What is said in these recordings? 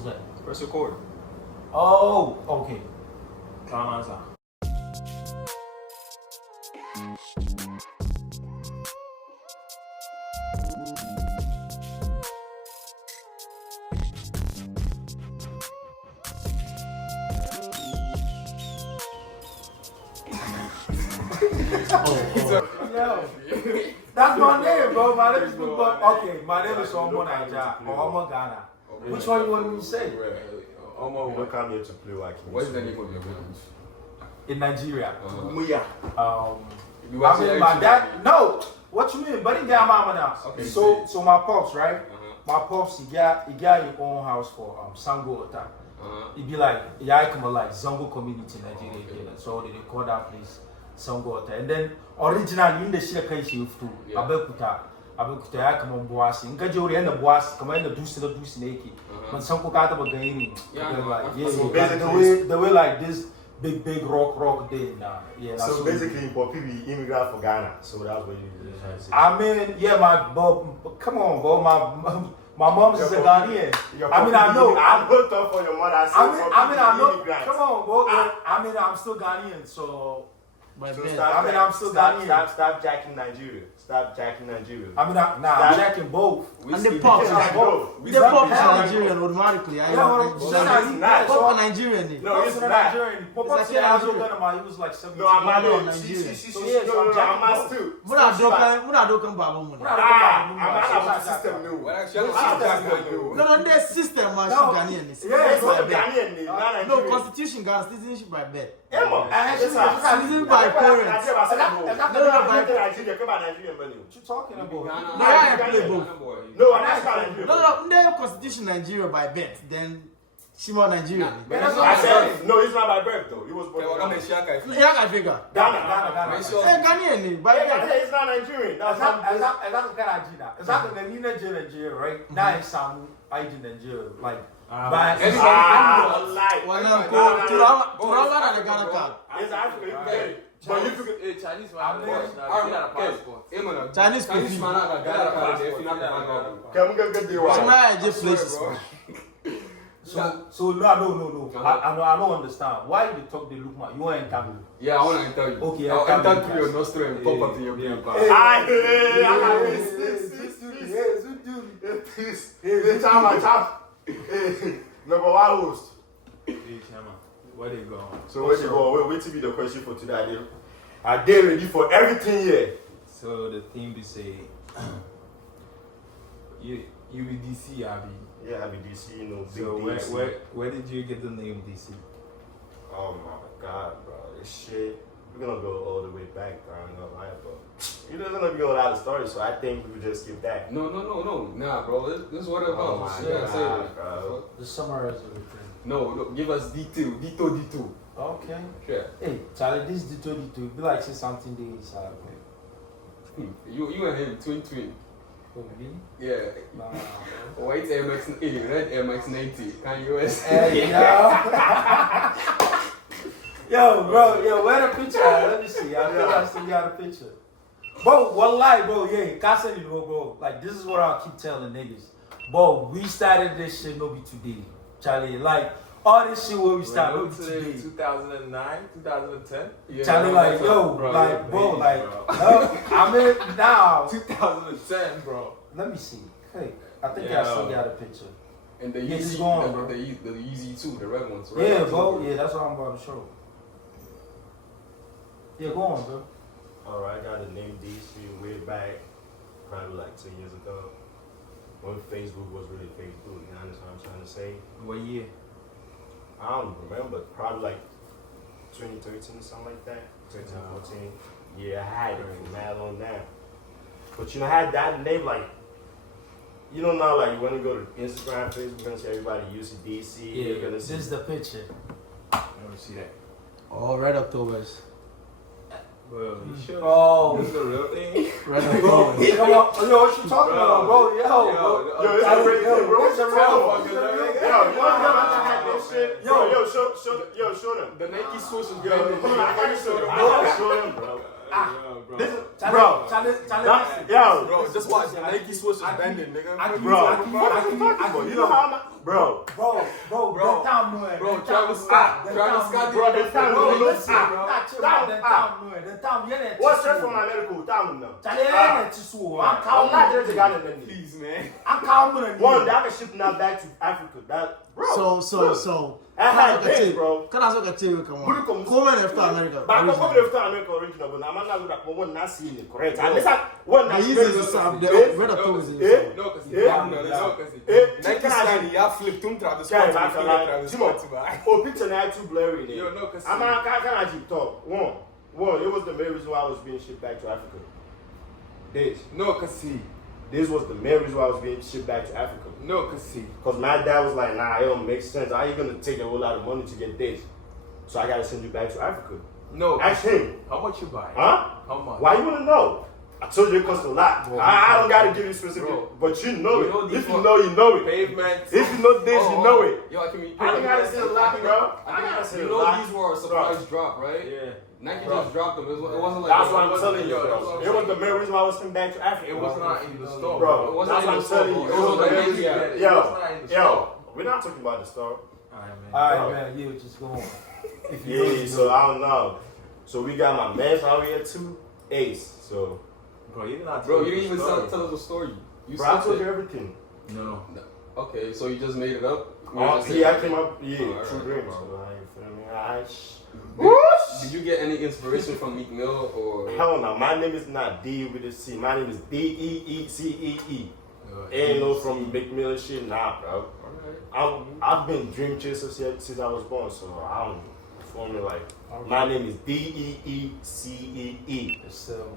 What's that? Press record. Oh, okay. Calm answer. Yo, that's my name, bro. My name is okay. My name is Omo Naija or Omo Ghana. Which one you want me to say? Omo, don't come here to play like him. What is the name of your village? In Nigeria. Muya. I mean, my dad. No, what you mean? But he got mama now. Okay. So my pops, right? My pops, he got his own house for Sango Ota. He be like, yeah, I come like Zango community in Nigeria. Okay. So they call that place Sango Ota. And then originally in the Shiraka shift to Abeokuta, I come on Boasi. In Kajori and the Boas, come in the Dusi Naki. But Sanko Kata Bagani. So basically, the way like this. Big rock day now. Yeah. So basically, for people immigrant for Ghana. So that's what you trying to say. I mean, yeah, come on, bro. My mom's is a Ghanaian. I mean, I know. I'm not up for your mother. I know. Come on, bro. I mean, I'm still Ghanaian, so. I'm still Ghanaian. Stop jacking Nigeria. Stop jacking Nigeria. I mean, I'm jacking both. And the pop is Nigerian automatically. Pop Nigerian. No, it's not Nigerian. Pop is Nigerian. He was like 17. No, I'm not Nigerian. I'm too. Muna dokan baba muna. I'm not system new. No, there's system man Ghanaian. Yeah, it's not Ghanaian. No, constitution Ghana citizenship by birth. Citizen by parents. What you talking about? No, I play both. No, I'm not Nigerian. No, the constitution Nigeria by birth. Then Shima Nigeria. I said no, it's not by birth though. It was born. Yeah, I figure. Ghana. Ghanaian by birth. It's not Nigerian. That's not Nigeria. It's not the Nigeria, right? Now it's some ID Nigeria, like. But it's but you took a Chinese man. Chinese man got a passport. Can we go get the So no. I don't understand. Why you talk the look man? You want to enter? Yeah, I want to enter you. Okay, I'll enter through your nostril and pop up in your brain. Number one host. Hey, Chama, where they going? So where they go? Wait to be the question for today. Are they ready for everything here? So the thing be say, you be DC, Abby. Yeah, I be DC, you know. So DC. where did you get the name DC? Oh my God, bro, this shit. We're gonna go all the way back, bro. I'm gonna lie, bro. You know, there's gonna be a lot of stories, so I think we could just skip that. No. Nah, bro. This is what about. Oh my God, bro. Just summarize everything. No, give us detail. Okay. Sure. Hey, Charlie, this dito. Be like say something they inside. You and him, twin. Oh, me? Yeah. Nah. White Air Max 80, red Air Max 90. Can you US? Hey, yo, bro, where the picture at? Let me see. I think I still got a picture. Bro, one lie, bro. Yeah, can't say bro. Like, this is what I keep telling niggas. Bro, we started this shit, no be today. Charlie, like, all this shit where we started, no be today. 2009, 2010? Yeah, Charlie, like, yo, bro, like, bro, like, I mean, now. 2010, bro. Let me see. Hey, I think I still got a picture. And the Yeezy, the Yeezy too, the red ones, right? Yeah, bro. Yeah, that's what I'm about to show. Yeah, go on, bro. Alright, I got the name DC way back, probably like 2 years ago. When Facebook was really Facebook, you know what I'm trying to say? What year? I don't remember, probably like 2013 or something like that. 2014. Yeah, I had it from mad on down. But you know, I had that name like, you know now like when you go to Instagram, Facebook, you're gonna see everybody using DC. Yeah, gonna this see is the picture. Let me see that. Oh, Red Octobers. Well, you sure? Oh, This is the real thing? Red Octobers. Come on, yo, what you talking about, bro? Yo, it's a real thing, bro. It's a real one. Show them. The Nike swoosh is Yo, bending. show them, bro. Bro, just watch. The Nike swoosh is bending, nigga. Bro, you know how much, bro. town no Bro, Travis Scott. Travis Scott. Bro, the town Bro, no. listen, bro. The town, yeah. What's straight from America? Town no. I'm not there to Ghana then. Please, man. I'm counting. One, they have a ship now back to Africa. That, bro. So. I had days, bro. Can I talk to you? Come on. Come on after America. But I'm not going to America original, but I'm not going to one not seeing it correct. And this one The not easy is the same. The red of toes is Eh? No, because Eh? Nike I flipped him Travis Scott. Travis Scott. Oh, picture now too blurry. Yo, no, because I'm not can deep talk. One, it was the main reason why I was being shipped back to Africa. No, because This was the main reason why I was being shipped back to Africa. No, because Because my dad was like, nah, it don't make sense. How you gonna take a whole lot of money to get this? So I gotta send you back to Africa. No. Ask him. How much you buy? Huh? How much? Why you wanna know? I told you it cost a lot. Bro, I don't gotta give you specific, bro. but you know You it. know If these you ones- know, you know it. Pavement. If you know this, you know it. Yo, I can be. I don't gotta say a lot, bro. I gotta say You a know lot. these were a surprise drop, right? Yeah. Nike Bro. just dropped them. It wasn't like That's what I'm telling you, Yo, that's bro. what I'm It was the saying. main reason why I was coming back to Africa. It was not in the store, Bro, It wasn't that's in what the I'm store, telling bro. you. It was on the It was Nike the app. main- It Yo, was not in the yo, store. we're not talking about the store. Alright, man. You just go on. If you Yeah, so I don't know. So we got my man out here too, Ace. So, Bro, you didn't even tell us the story. You bro, I said told it. you everything. No. Okay, so you just made it up? Yeah, I came up. Yeah, Alright, true dreams. bro. So, like, you feel me? Alright. Did you get any inspiration from Meek Mill or? Hell no, my name is not D with a C. My name is Deecee. Ain't no from Big Mill shit, nah, bro. I've been dream chaser since I was born, so I don't feel me like. My name is Deecee.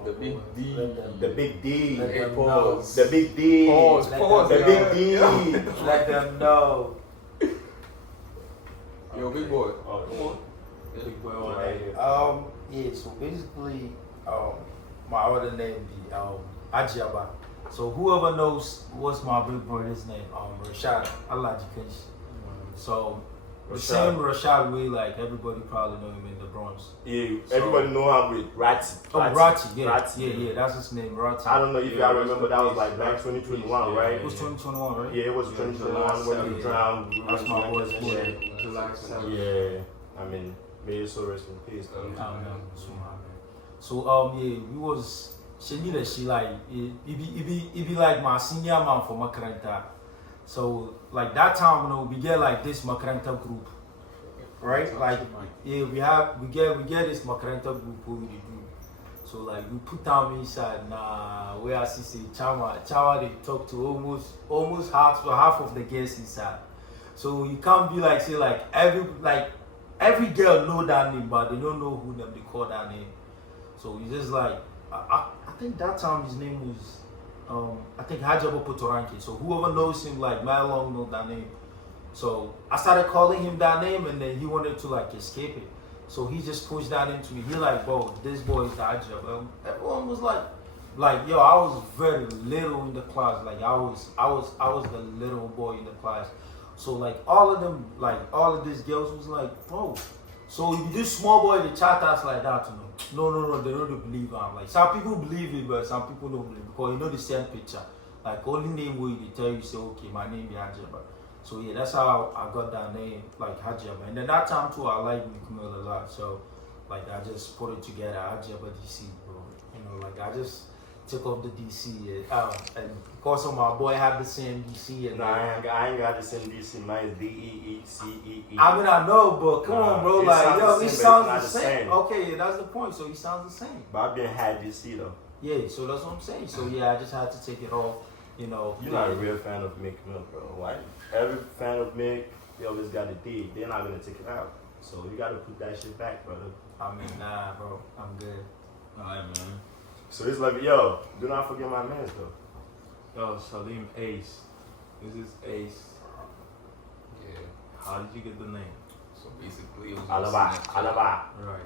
The big D. The big D. Let Hey, them pause. The big D. Pause. Let Pause. The them big D. Let them know. Yo, big boy. Oh, Come on. Big boy Right here. yeah, so basically, my other name be Ajiaba. So whoever knows what's my big brother's name, Rashad, Allah Jikensh. So the same Rashad way, like everybody probably know him in the Bronx. Yeah, everybody know him with Ratty. Oh, Ratty, yeah, Ratty. yeah, that's his name, Ratty. I don't know if y'all remember, that was like back 2021, right? It was 2021, right? Yeah, it was 2021 when we Yeah. drowned. That's my boy's Yeah. boy. July 7th. Yeah, I mean, may his soul rest in peace. Though. So yeah, we was she needed she like it be like my senior man for Makaranta. So like that time, we get like this Makaranta group, right? Like yeah, we get this Makaranta group what we do. So like we put down inside where I see Chawa they talk to almost half of the guests inside. So you can't be like say like every girl know that name, but they don't know who them they call that name. So it's just like I think that time his name was I think Hajabo Potoranke. So whoever knows him like my long know that name. So I started calling him that name and then he wanted to like escape it. So he just pushed that into me. He like, bro, this boy is the Hajabo. Everyone was like yo, I was very little in the class. Like I was the little boy in the class. So like all of these girls was like, bro. So if this small boy they chat us like that, no, they don't believe I'm like some people believe it, but some people don't believe because you know the same picture. Like only name where they tell you say, okay, my name is Hajaba. So yeah, that's how I got that name, like Hajaba. And then that time too, I like Meek Mill a lot. So like I just put it together, Hajaba DC, bro. You know, like I just took off the DC and because of my boy have the same DC and Nah, I ain't got the same DC. Mine is Deecee. I mean I know, but come on, bro, it like sounds yo, the it same, sounds but the it's not same. the same. Okay, yeah, that's the point. So he sounds the same. But I've been had DC though. Yeah, so that's what I'm saying. So yeah, I just had to take it off, you know. You're not a real fan of Meek Mill, bro. Why? Every fan of Meek, they always got a D. They're not gonna take it out. So you gotta put that shit back, brother. I mean, nah, bro, I'm good. Alright, man. So it's like, yo, do not forget my mans though. Yo, Salim Ace. This is Ace. Yeah. How did you get the name? So basically, it was. Alaba. Right.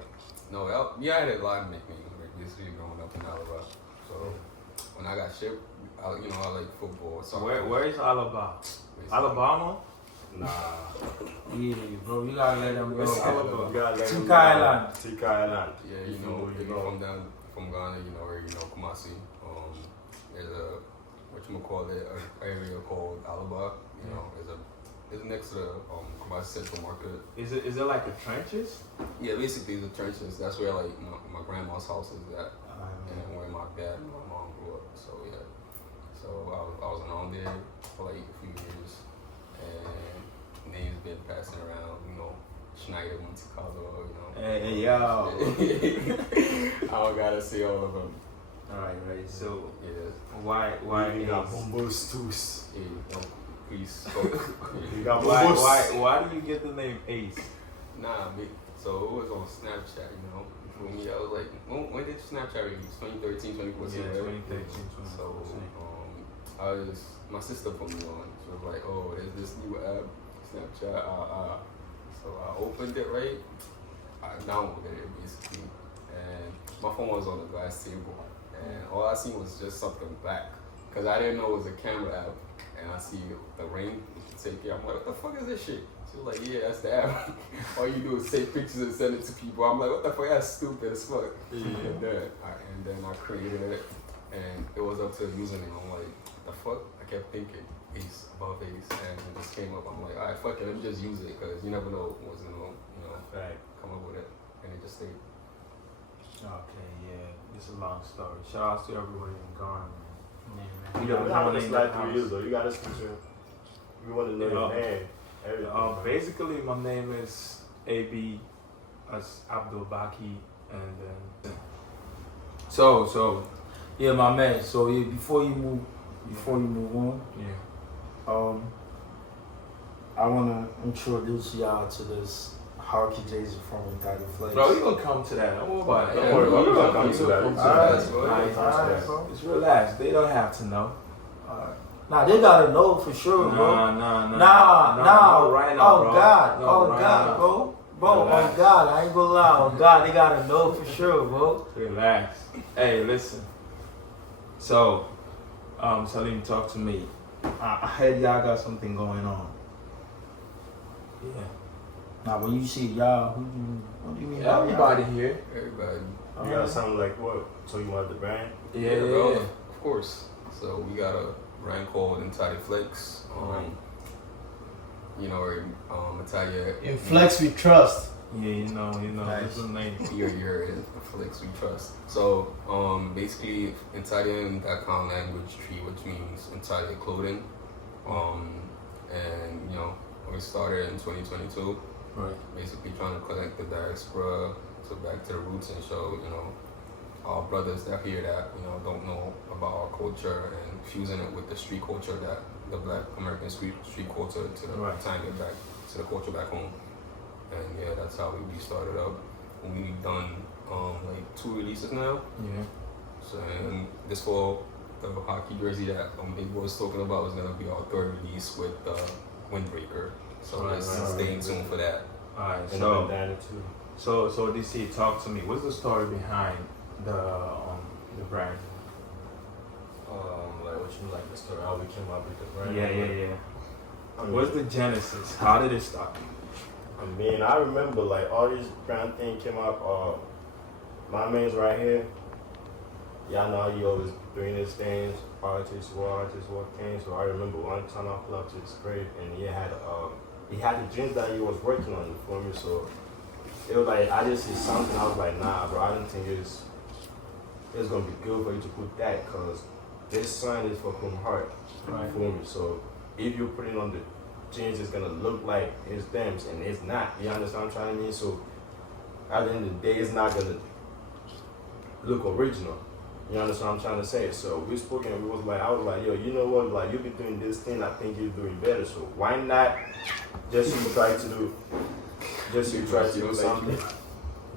No, yeah, I had a lot of nicknames. Basically, growing up in Alabama. So when I got shipped, I like football. So Where is Alabama? Alabama? Nah. Yeah, bro, you gotta let them go. Where's Alabama? You gotta let Tika Island. Tika Island. Yeah, If if you know. from Ghana, or Kumasi. There's a an area called Alaba. There's a It's next to the by Central Market. Is it like the trenches? Yeah, basically the trenches. That's where like my grandma's house is at, and where my dad and my mom grew up. So yeah, so I was around there for like a few years, and names been passing around. You know, Schneider, Monte Carlo. You know. Hey yo. I don't gotta say all of them. All right. So Yeah. why You got Ace? Bombos Toos. Yeah. Peace. You got Why Bombos. why do you get the name Ace? Nah, so it was on Snapchat, you know. For me, I was like, when did Snapchat release? 2013, 2014, Yeah, right? 2013, So, my sister put me on. She was like, oh, there's this new app, Snapchat, So I opened it, right? I downloaded it, basically. And my phone was on the glass table. And all I seen was just something black. Because I didn't know it was a camera app. And I see the ring, take it. I'm like, what the fuck is this shit? She was like, yeah, that's the app. All you do is take pictures and send it to people. I'm like, what the fuck? That's stupid as fuck. Yeah. And then I created it, and it was up to the username. I'm like, what the fuck? I kept thinking, Ace, above Ace, and it just came up. I'm like, all right, fuck it, let me just use it, because you never know what's gonna, come up with it, and it just stayed. Okay, yeah, it's a long story. Shout out to everybody in Ghana, man. You got this like 3 years though. You got this picture. We want to know your name. Everything. Basically, my name is AB, as Abdul Baki, and then. So, yeah, my man. So yeah, before you move on, Yeah. I wanna introduce y'all to this hockey jersey from Ntade3flex. Bro, we gonna come to that. Don't worry about it. Yeah, Don't worry about it. we We're gonna gonna come to that. Alright, bro. Just relax. They don't have to know. Nah, they gotta know for sure, bro. Nah. Nah. Right now, Oh bro. God, No, oh right God, now. bro. Bro, Relax. oh God, I ain't gonna lie. Oh God, they gotta know for sure, bro. Relax. Hey, listen. So, Salim, talk to me. I heard y'all got something going on. Yeah. Now, when you say y'all, what do you mean? by y'all? Everybody here. Everybody. You got something like what? So you want the brand? Yeah, bro. Of course. So we got a brand called Ntade3flex. Italia. In Flex we trust. Yeah, you know, Nice. that's the name. You heard it. Flex we trust. So basically, Italian.com language tree, which means Italia clothing. And we started in 2022. Right. Basically trying to connect the diaspora to back to the roots and show our brothers that here that don't know about our culture and fusing it with the street culture, that the Black American street culture to the tying it back to the culture back home. And yeah, that's how we started up. We've done like 2 releases now. Yeah. So and this fall, the hockey jersey that Big Boy was talking about was gonna be our 3rd release with Windbreaker. So let's stay in tune for that. Alright, And so bandana too. so DC, talk to me. What's the story behind the brand? Like what you mean, like the story, how we came up with the brand? Yeah. I mean, What's the genesis? How did it start? I remember like all these brand thing came up. My man's right here. Y'all know how he always doing his things. Artists walk things. So I remember one time I pulled up to his crib and he had the jeans that he was working on for me. So it was like I just see something. I was like, nah, bro. I didn't think it's gonna be good for you to put that, cause this sign is for from heart for me. So if you put it on the jeans, it's gonna look like it's them, and it's not. You understand what I'm trying to mean? So at the end of the day, it's not gonna look original. You understand what I'm trying to say? So we spoke and I was like, yo, you know what? Like you be doing this thing, I think you're doing better. So why not just you try to do something?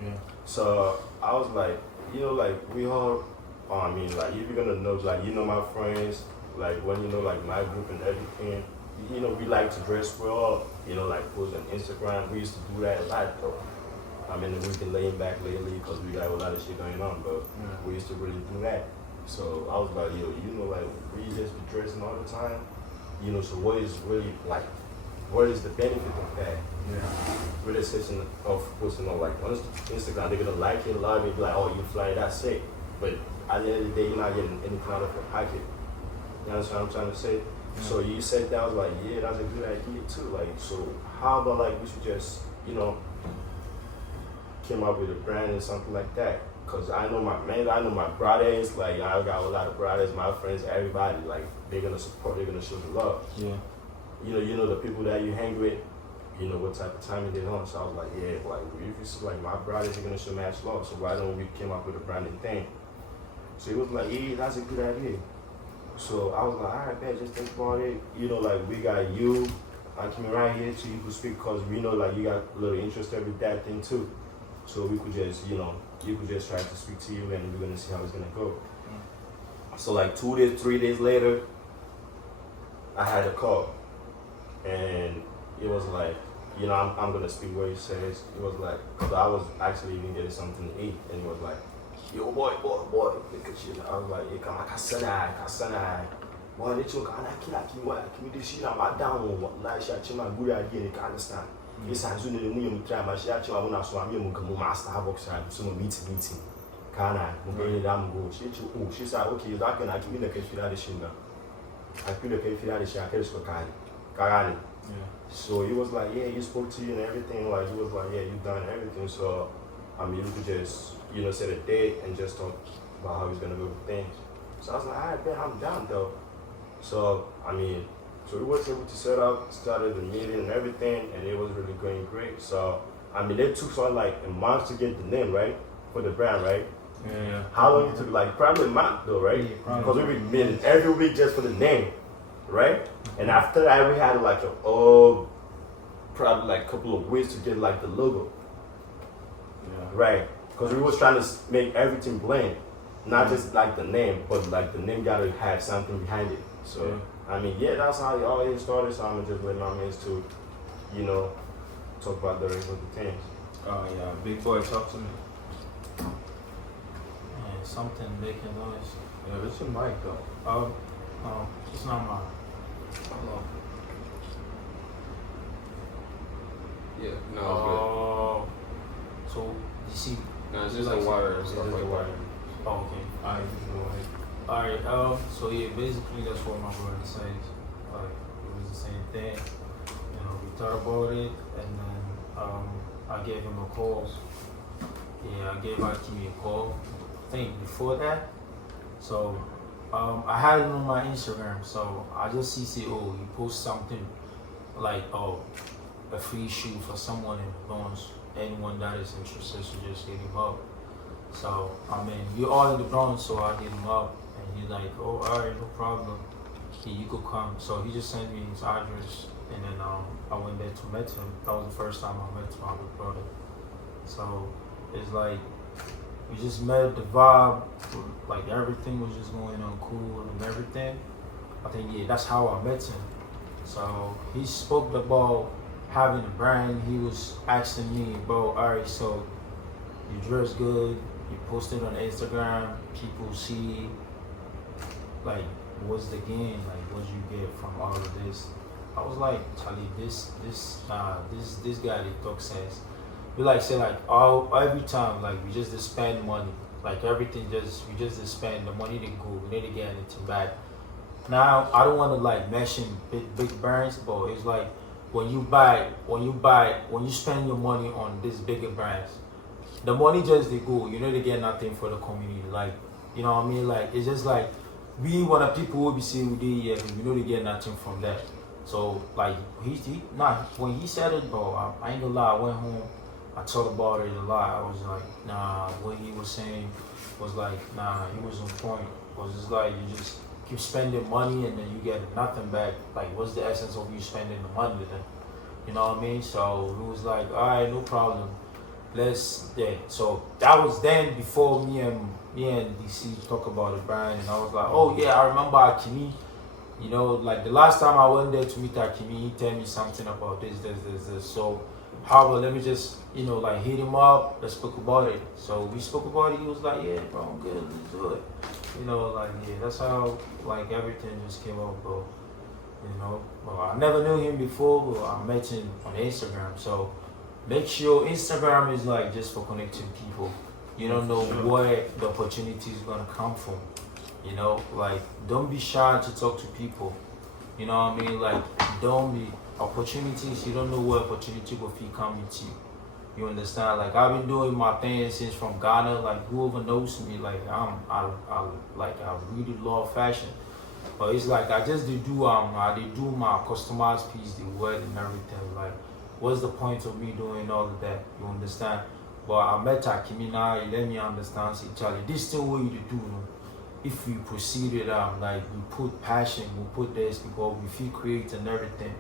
Yeah. So I was like, like we all, like if you're gonna know, like my friends, like when like my group and everything, we like to dress well, like post on Instagram. We used to do that a lot though. We've been laying back lately because we got a lot of shit going on, but we used to really do that. So I was like, yo, like we just be dressing all the time, so what is really like, what is the benefit of that? Yeah. Realization of posting on like on Instagram, they're gonna like it, love it, be like, oh, you fly, that's it. But at the end of the day, you're not getting anything out of your pocket. You understand what I'm trying to say? So you said that, I was like, yeah, that's a good idea too. Like, so how about like we should just, came up with a brand or something like that? Cause I know my brothers, like I got a lot of brothers, my friends, everybody, like they're gonna support, they're gonna show the love. Yeah. You know the people that you hang with, what type of timing they're on. So I was like, yeah, like if it's like my brothers are gonna show match love, so why don't we came up with a branding thing? So it was like, yeah, that's a good idea. So I was like, all right, man, just think about it. Like we got you, I came right here so you could speak, because we know like you got a little interest with that thing too. So we could just, you could just try to speak to you and we're gonna see how it's gonna go. So like 3 days later, I had a call, and it was like, I'm gonna speak what he says. It was like, cause I was actually even getting something to eat, and he was like, yo boy, look at you. I was like, yeah, come on, kasana. Boy, they took an kimi this shit, I'm down on what nice shot, my good idea, you can understand. Yes, I soon you try my shot, I want to swam you, master box, some meeting. Can I? Damn go. She said, okay, that can I give me the case for that shit now. I feel the case for that shit, I can't for Karani. So he was like, yeah, he spoke to you and everything. Like, he was like, yeah, you've done everything. So, you could just, set a date and just talk about how he's gonna go with things. So I was like, all right, man, I'm down though. So, so we was able to started the meeting and everything, and it was really going great. So, they took like a month to get the name, right? For the brand, right? Yeah. How long it took? Like, probably a month though, right? Yeah, because we been meeting every week just for the name, right? And after that, we had like probably like a couple of weeks to get like the logo. Yeah. Right. Because we was trying to make everything blend. Not just like the name, but like the name gotta have something behind it. So, that's how it all started. So I'm just let my mates to, talk about the rest of the things. Oh yeah, big boy, talk to me. Yeah, something making noise. Yeah, it's your mic though. It's not mine. Hello. Yeah, no, Oh, so you see? no, it's just like wire and stuff like that. Oh, okay. Alright, go ahead. Alright, so yeah, basically that's what my brother says. Like, it was the same thing. We thought about it, and then I gave him a call. Yeah, I gave Akimi a call. I think before that. So, I had him on my Instagram, so I just see, he posts something like, a free shoe for someone in the Bronx. Anyone that is interested should just hit him up. So, you're all in the Bronx, so I hit him up, and he's like, oh, alright, no problem. You could come. So he just sent me his address, and then I went there to meet him. That was the first time I met my big brother. So it's like, we just met, the vibe, like everything was just going on cool and everything. I think, yeah, that's how I met him. So he spoke about having a brand. He was asking me, bro, alright, so you dress good, you post it on Instagram, people see, like, what's the gain? Like, what you get from all of this? I was like, Charlie, this guy that talk sense. We like say like every time, like we just spend money, like everything we just spend the money to go, we need to get anything back. Now I don't want to like mention big brands, but it's like when you spend your money on these bigger brands, the money just they go, you know, they get nothing for the community. Like, you know what I mean? Like, it's just like we want the people will be seeing with you know they get nothing from that. So like when he said it, bro, I ain't gonna lie, I went home, I thought about it a lot. I was like, nah, what he was saying was like, nah, he was on point. It was just like you just keep spending money and then you get nothing back. Like, what's the essence of you spending the money then? You know what I mean? So he was like, alright, no problem. So that was then before me and DC talk about the brand, and I was like, oh yeah, I remember Akimi. You know, like the last time I went there to meet Akimi, he told me something about this. So how about let me just, you know, like hit him up, let's spoke about it. So we spoke about it, he was like, yeah, bro, I'm good, let's do it. You know, like, yeah, that's how, like, everything just came up, bro. You know, well, I never knew him before, but I met him on Instagram. So make sure Instagram is like just for connecting people. You don't know where the opportunity is gonna come from. You know, like, don't be shy to talk to people. You know what I mean? Like, don't be opportunities. You don't know where opportunity will be coming to you. You understand? Like, I've been doing my thing since from Ghana. Like, whoever knows me, like I really love fashion. But it's like I just did do they do my customized piece, the word and everything. Like, what's the point of me doing all of that? You understand? But I met Akimina, he let me understand. Say, Charlie, this thing what you do. No? If we proceeded like we put passion, we put this because we feel create and everything.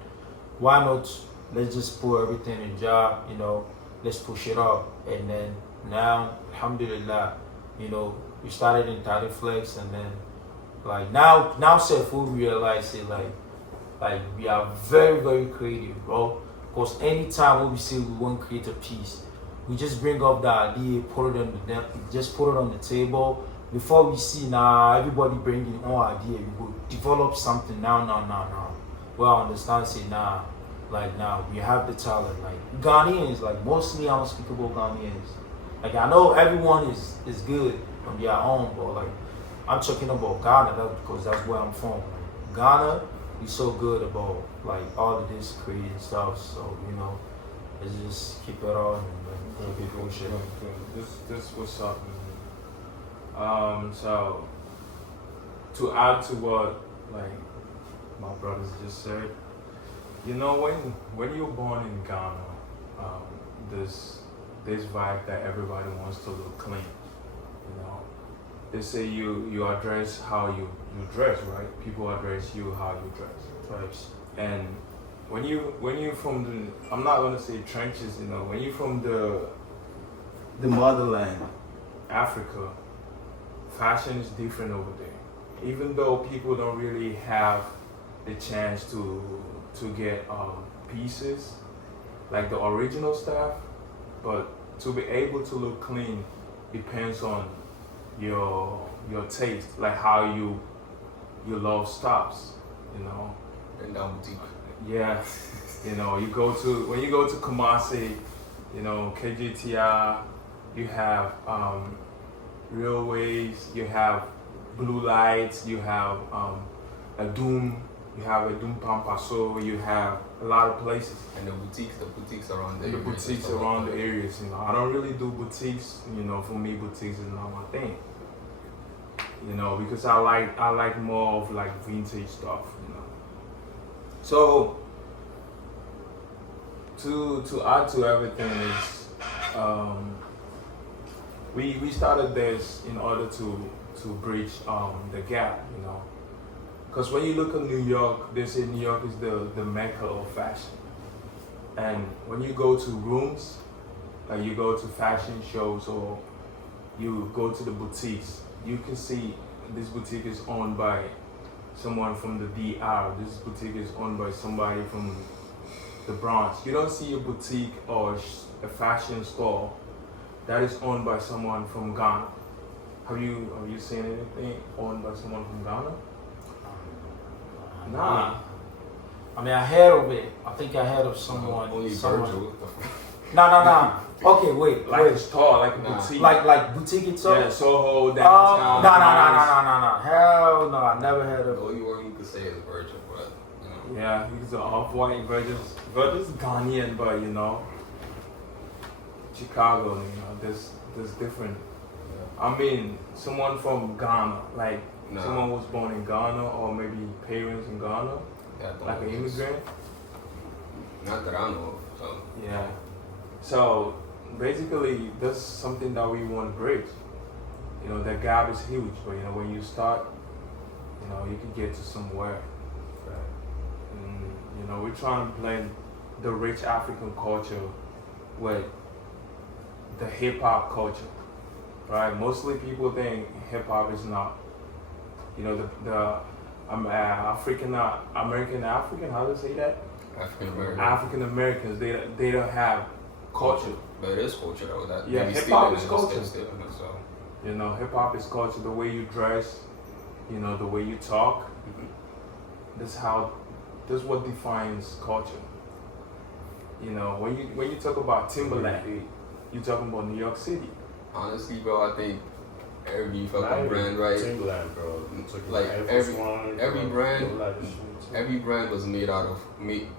Why not? Let's just put everything in job. You know, let's push it up, and then now, alhamdulillah, you know, we started in Ntade3flex, and then like now self we realize it like we are very very creative, bro. Because anytime when we say we want to create a piece, we just bring up the idea, put it on the table. Before we see everybody bringing own idea, we go develop something now. Well, understand say we have the talent. Like Ghanaians, like mostly unspeakable Ghanaians. Like I know everyone is good on their own, but like I'm talking about Ghana because that's where I'm from. Like, Ghana is so good about like all of this creative stuff. So you know, let's just keep it on and keep it shit. This what's up. So to add to what like my brothers just said, you know, when you're born in Ghana, this vibe that everybody wants to look clean. You know, they say you address how you dress, right? People address you how you dress, right? And when you from the, I'm not gonna say trenches, you know, when you from the motherland, Africa, fashion is different over there. Even though people don't really have the chance to get pieces like the original stuff, but to be able to look clean depends on your taste, like how you love stuffs, you know. And boutique. Yeah, you know, when you go to Kumasi, you know, KGTR, you have railways, you have blue lights, you have a Doom, you have a Doom Pampaso, you have a lot of places. And the boutiques around the The areas. boutiques around the areas, you know. I don't really do boutiques, you know. For me, boutiques is not my thing, you know, because I like more of like vintage stuff, you know. So to add to everything is we started this in order to bridge the gap, you know. Because when you look at New York, they say New York is the mecca of fashion. And when you go to rooms, like you go to fashion shows or you go to the boutiques, you can see this boutique is owned by someone from the DR. This boutique is owned by somebody from the Bronx. You don't see a boutique or a fashion store that is owned by someone from Ghana. Have you seen anything owned by someone from Ghana? Nah. I mean, I heard of it. I think I heard of someone. Only someone. Virgil. No. Okay, wait. Like a store, like a boutique. Like boutique itself? Yeah, Soho, downtown. No. Hell no, I never heard of The it. only word you could say is Virgil, but you know. Yeah, he's an off-white Virgil's Ghanaian, but you know, Chicago, you know, there's different. I mean, someone from Ghana, like someone was born in Ghana or maybe parents in Ghana, like an immigrant. Not that I know of. So. Yeah. So basically, that's something that we want to bridge. You know, that gap is huge, but you know, when you start, you know, you can get to somewhere. Right? And, you know, we're trying to blend the rich African culture with the hip hop culture, right? Mostly people think hip hop is not, you know, the African, how do you say that? African Americans, they don't have culture. But it is culture though. That Yeah, hip hop is culture. So. You know, hip hop is culture. The way you dress, you know, the way you talk. That's what defines culture. You know, when you talk about Timberland, you're talking about New York City. Honestly, bro, I think every fucking brand, right? Timberland, bro. Like every brand, every brand. brand was made out of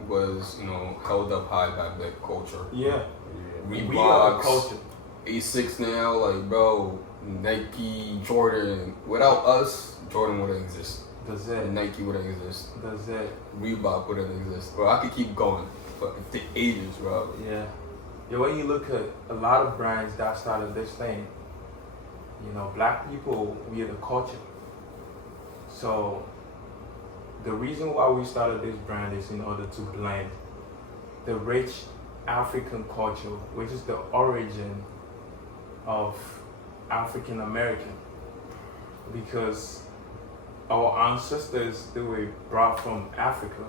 was held up high by black culture. Yeah. Reeboks, We are the culture. A6 now, like bro, Nike, Jordan. Without us, Jordan wouldn't exist. Does it? Nike wouldn't exist. Does it? Reebok wouldn't exist. Bro, I could keep going for the ages, bro. Yeah. Yeah, when you look at a lot of brands that started this thing, black people, we are the culture. So the reason why we started this brand is in order to blend the rich African culture, which is the origin of African American, because our ancestors, they were brought from Africa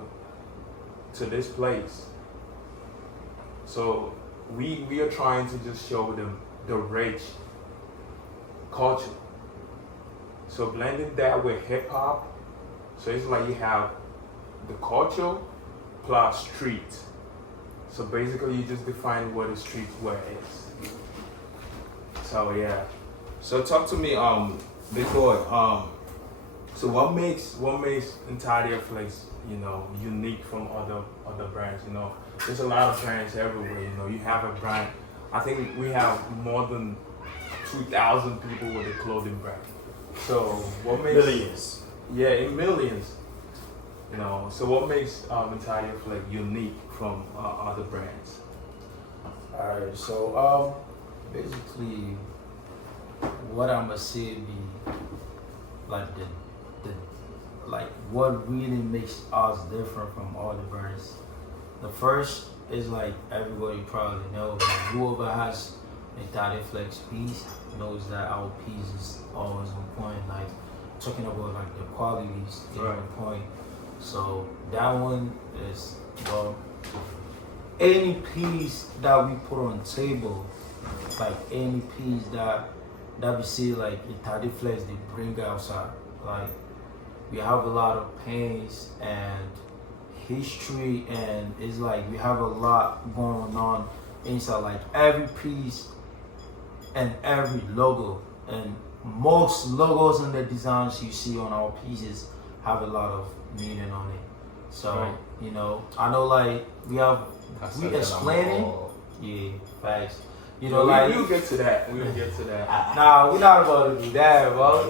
to this place. So we are trying to just show them the rich culture. So blending that with hip hop, so it's like you have the culture plus street. So basically you just define what a street wear is. So yeah. So talk to me, Big Boy. So what makes Ntade3flex, unique from other brands? There's a lot of brands everywhere. You have a brand. I think we have more than 2,000 people with a clothing brand. So what makes Millions. Yeah, in millions. So what makes Ntade3flex unique from other brands? Alright, so basically, what I'ma say be like the what really makes us different from all the brands. The first is like everybody probably knows. Like, whoever has a Ntade3flex piece knows that our piece is always on point. Like talking about like the qualities, on point. So that one is any piece that we put on the table, like any piece that we see like Ntade3flex they bring outside. Like we have a lot of pains and history, and it's like we have a lot going on inside like every piece and every logo, and most logos and the designs you see on our pieces have a lot of meaning on it. So I know like we explaining, yeah, facts. We'll get to that. We'll get to that. Nah, we're not about to do that, bro.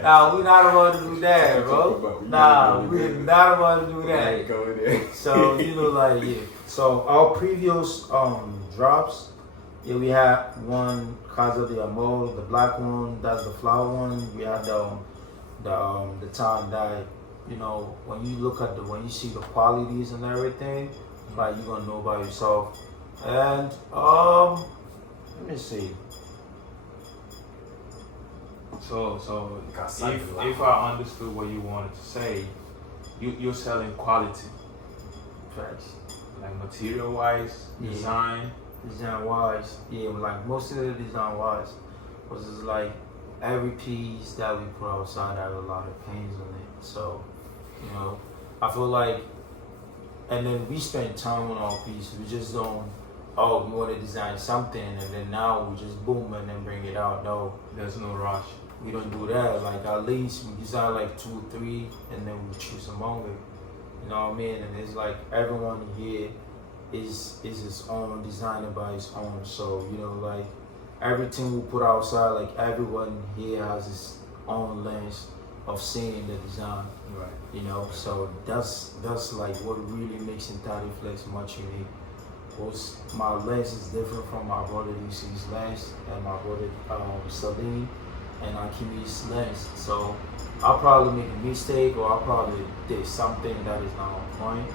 Nah, we're not about to do that, bro. Nah, we're not about to do that. So So our previous drops, we had one Casa de Amor, the black one. That's the flower one. We had the time that when you look at when you see the qualities and everything, like you're gonna know by yourself. And let me see. So if I understood what you wanted to say, you're selling quality, Facts. like material wise, design wise, like most of the design wise, was just like every piece that we put outside have a lot of pains on it. So I feel like, and then we spend time on our piece. We just don't. Oh, we want to design something, and then now we just boom and then bring it out. No, there's no rush. We don't do that. Like at least we design like 2 or 3, and then we choose among it. You know what I mean? And it's like everyone here is his own designer by his own. So like everything we put outside, like everyone here has his own lens of seeing the design. Right. So that's like what really makes Ntade3flex much unique. My lens is different from my brother UC's lens and my brother Salim and Akimi's lens. So I'll probably make a mistake, or I'll probably did something that is not on point.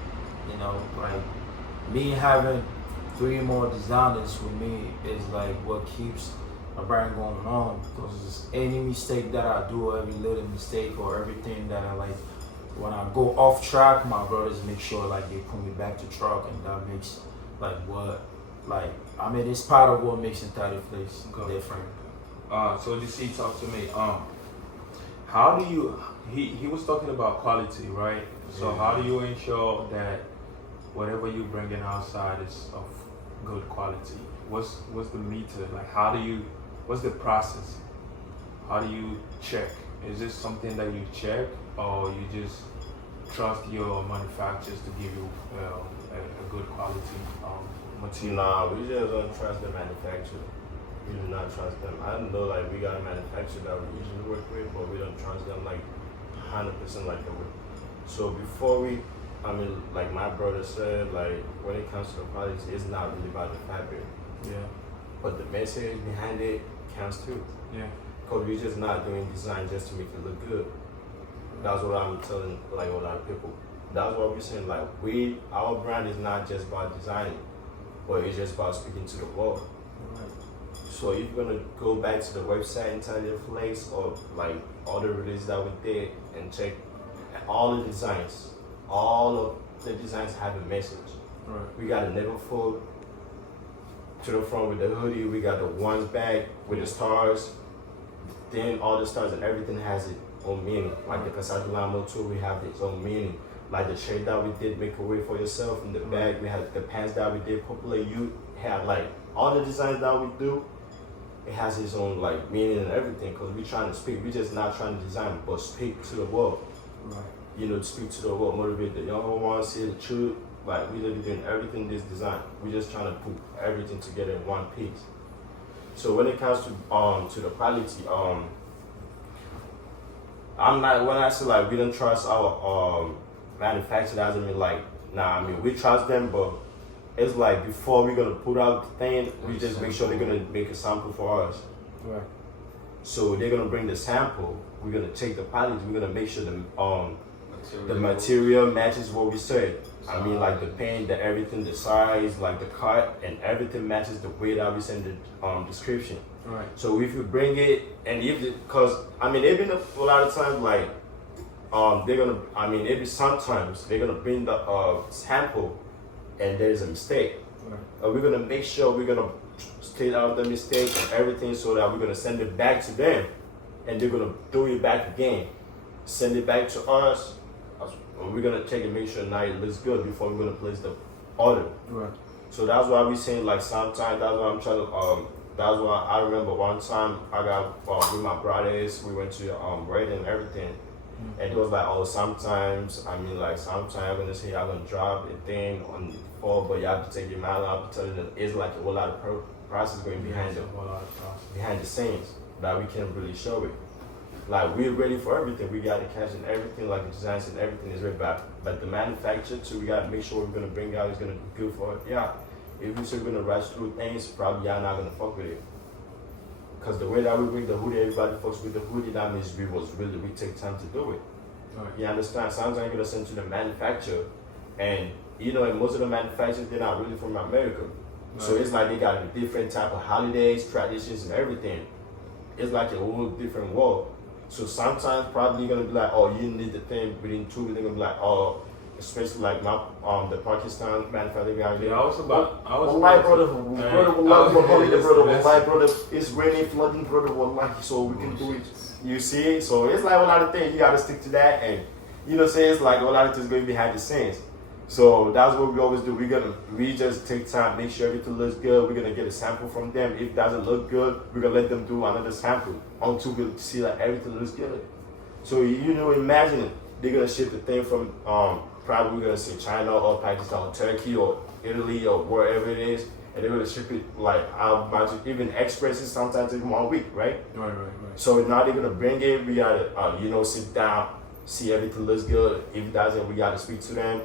Like me having 3 more designers with me is like what keeps a brand going on. Because any mistake that I do, every little mistake or everything that I like, when I go off track, my brothers make sure like they put me back to track, and that makes it's part of what makes Ntade3flex different. So DC, talk to me. How do you? He was talking about quality, right? So how do you ensure that whatever you bring in outside is of good quality? What's the meter? Like, what's the process? how do you check? Is this something that you check, or you just trust your manufacturers to give you a good quality material? Nah, we just don't trust the manufacturer. We do not trust them. I know like we got a manufacturer that we usually work with, but we don't trust them like 100% like that. So before we, like my brother said, like when it comes to the quality, it's not really about the fabric. Yeah. But the message behind it counts too. Yeah. Because we're just not doing design just to make it look good. That's what I'm telling like a lot of people. That's what we're saying. Like our brand is not just about designing, but it's just about speaking to the world. Right. So if you're gonna go back to the website Ntade3flex or like all the releases that we did and check all the designs, all of the designs have a message. Right. We got a never fold to the front with the hoodie. We got the ones back with the stars. Then all the stars and everything has its own meaning. Like the Casadulamo too, we have its own meaning. Like the shirt that we did, Make a Way for Yourself. In the bag, we had the pants that we did, Popular Youth. Have like all the designs that we do, it has its own like meaning and everything. Cause we trying to speak. We just not trying to design, but speak to the world. Right. You know, speak to the world, motivate the younger ones, see the truth. Like we literally doing everything in this design. We just trying to put everything together in one piece. So when it comes to the quality, I'm not, when I say like we don't trust our manufacturer, doesn't mean like we trust them, but it's like before we're gonna put out the thing, we just make sure they're gonna make a sample for us. Right. So they're gonna bring the sample, we're gonna check the quality, we're gonna make sure the material matches what we said. I mean, like the paint, the everything, the size, like the cut, and everything matches the way that we send the description. Right. So if you bring it, and because even a lot of times, like they're gonna, maybe sometimes they're gonna bring the sample, and there's a mistake. Right. We're gonna make sure we're gonna state out the mistake and everything, so that we're gonna send it back to them, and they're gonna do it back again, send it back to us. We're gonna check and make sure now it looks good before we're gonna place the order. Right. So that's why we saying like sometimes that's why I'm trying to that's why I remember one time I got with my brothers, we went to wedding and everything. Mm-hmm. And it was like, oh, sometimes sometimes I'm gonna say I'm gonna drop a thing on the floor, but you have to take your mind out to tell you that it's like a whole lot of process going behind the scenes that we can't really show it. Like we're ready for everything. We got the cash and everything, like the designs and everything is ready back. But the manufacturer too, we gotta make sure we're gonna bring out is gonna be good for it. Yeah. If we say we're gonna rush through things, probably y'all not gonna fuck with it. Cause the way that we bring the hoodie, everybody fucks with the hoodie, that means we take time to do it. Right. You understand? Sometimes you're gonna send to the manufacturer, and and most of the manufacturers, they're not really from America. Right. So it's like they got a different type of holidays, traditions and everything. It's like a whole different world. So sometimes probably you're gonna be like, oh, you need the thing within 2 weeks. They're gonna be like, oh, especially like my the Pakistan manufacturing guy. Yeah, I was about brother, it's raining, flooding, brother, wallahi, so we can do it. You see, so it's like a lot of things you gotta stick to that, and say it's like a lot of things going behind the scenes. So that's what we always do. We just take time, make sure everything looks good. We're gonna get a sample from them. If it doesn't look good, we're gonna let them do another sample until we see that everything looks good. So imagine it. They're gonna ship the thing from probably we're gonna say China or Pakistan or Turkey or Italy or wherever it is, and they're gonna ship it like even expresses sometimes even 1 week, right? Right. So now they're gonna bring it. We gotta sit down, see everything looks good. If it doesn't, we gotta speak to them.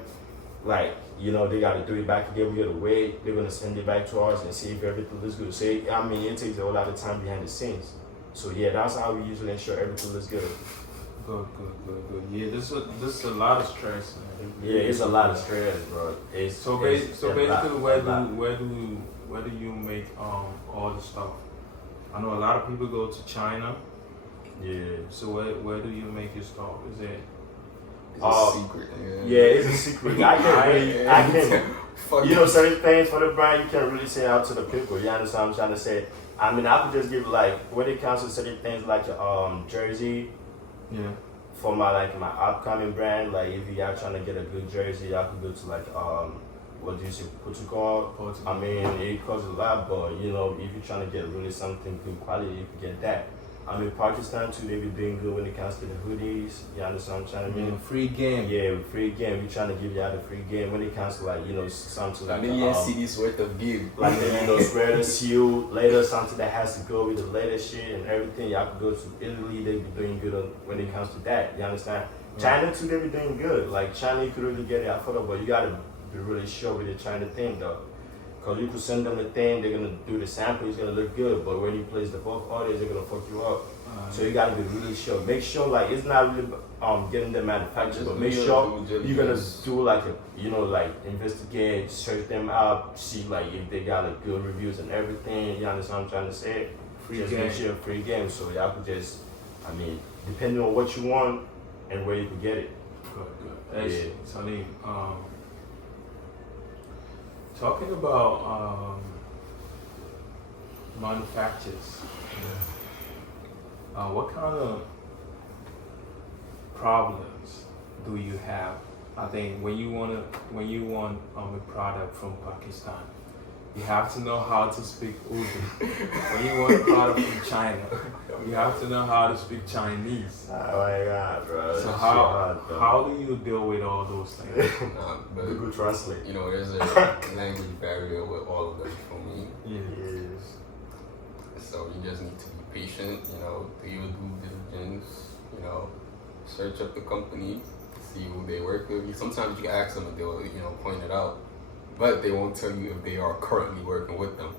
Like, they got to do it back again. We got to wait. They're going to send it back to us and see if everything looks good. So, it takes a whole lot of time behind the scenes. So, yeah, that's how we usually ensure everything looks good. Good. Yeah, this is a lot of stress, man. Yeah, it's a lot of stress, bro. Basically, where do you make all the stuff? I know a lot of people go to China. Yeah. So where do you make your stuff? Is it? It's a secret. Yeah, it's a secret. I can't certain things for the brand you can't really say out to the people. You understand what I'm trying to say? I could just give when it comes to certain things like jersey. Yeah. For my upcoming brand, like if you are trying to get a good jersey, I could go to what do you say, Portugal. It costs a lot, but if you're trying to get really something good quality, you can get that. I mean, Pakistan too, they be doing good when it comes to the hoodies. You understand what I'm trying to mean? Free game. Yeah, with free game. We trying to give y'all the free game when it comes to like, you know, something like million CDs worth of game. like the, you know, sweater, seal, later something that has to go with the later shit and everything. Y'all can go to Italy, they be doing good when it comes to that. You understand? China too, they be doing good. Like China, you could really get it affordable, but you gotta be really sure with the China thing though. Cause you could send them the thing, they're gonna do the sample, it's gonna look good, but when you place the bulk orders, they're gonna fuck you up. So you gotta be really sure. Make sure like it's not really getting them manufactured, but make sure you're gonna do like a, you know, like investigate, search them out, see like if they got like good reviews and everything. You understand what I'm trying to say? Just make sure free game, so y'all could just, I mean, depending on what you want and where you can get it. Good. Yeah. Salim, talking about manufacturers, what kind of problems do you have? I think when you want a product from Pakistan, you have to know how to speak Urdu. When you want a product from China, you have to know how to speak Chinese. Oh my God, bro. So how do you deal with all those things? But Google Translate. you know, there's a language barrier with all of them for me. Yes. So you just need to be patient, you know, do your due diligence, you know, search up the company, see who they work with. Sometimes you can ask them and they'll, you know, point it out, but they won't tell you if they are currently working with them.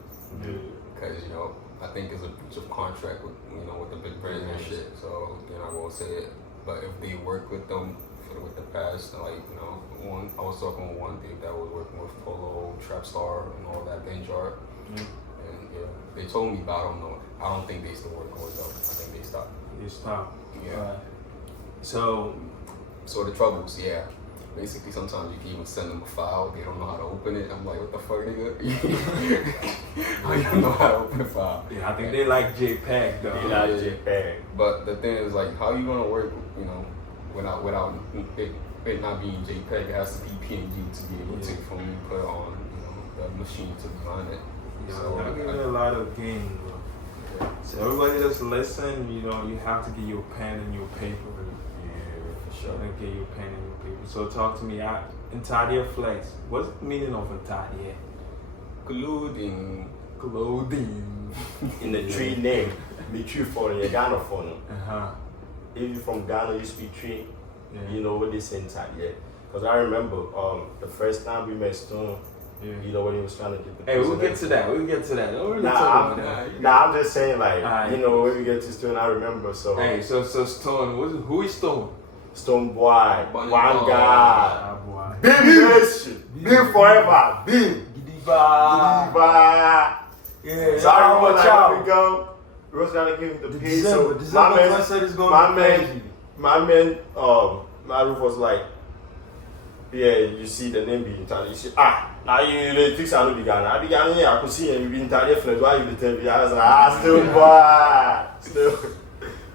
Because, you know, I think it's a breach of contract with, you know, with the big brands and shit. So, you know, I won't say it. But if they work with them with the past, like, you know, I was talking with one dude that was working with Polo, Trapstar, and all that Benjar. And yeah, they told me, but I don't know. I don't think they still working with them. I think they stopped. You stop. Yeah. So the troubles, yeah. Basically, sometimes you can even send them a file. They don't know how to open it. I'm like, what the fuck, nigga? I don't know how to open a file. yeah, I think they like JPEG though. They like JPEG. But the thing is, like, how you gonna work, you know, without it not being JPEG? It has to be PNG to be able to, for me, put it on, you know, the machine to run it. Yeah, So that gives you a lot of gain, bro. So everybody just listen, you know, you have to get your pen and your paper. Yeah, for Sure. Get your pen and your paper. So talk to me. Ntade3flex. What's the meaning of Ntade? Clothing. In the tree name, be tree for the Ghana phone. If you're from Ghana, you speak tree. Yeah. You know what they say inside, yeah. Because I remember the first time we met Stone, you know when he was trying to get the. Hey, we'll get to that. Don't really talk about that. I'm just saying like, you know, when we get to Stone, I remember. So. Hey, so Stone. Who is Stone? Stonebwoy, Bunny one Boy. guy, Boy. big nation, big forever, big. Gidiba. Yeah. So I remember watch like out. when we go, we was trying to give him the pay. So December concert is going to be crazy. my man, Maruf was like, yeah, you see the name being Ntade. You see, now you fix I know the Ghana. I began here, I could see him being Ntade3flex. Why you tell me? I was like, still boy, still.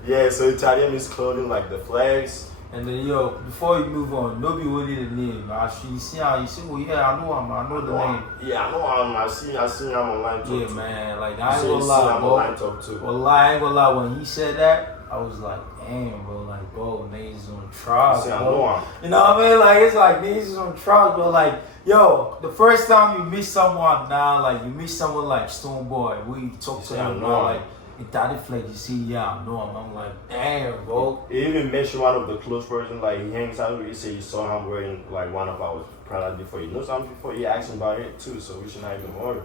Yeah, so Ntade means clothing like the flags. And then before you move on, nobody will need the name. Actually, you see, well, yeah, I know the name. Yeah, I know him. I see him online too. Yeah, man. Like I ain't gonna lie, bro. Well, I ain't gonna lie. When he said that, I was like, damn, bro. Like, bro, niggas on trials, bro. You know what I mean? Like, it's like niggas on trials, bro. Like, yo, the first time you meet someone now, like you meet someone like Stonebwoy, we talk to him, bro. Like, Ntade3flex, you see, yeah, I know him. I'm like, damn, bro. He even mentioned one of the close person, like he hangs out with you, say you saw him wearing like one of our products before. You know something before he asked him about it too, so we should not even worry.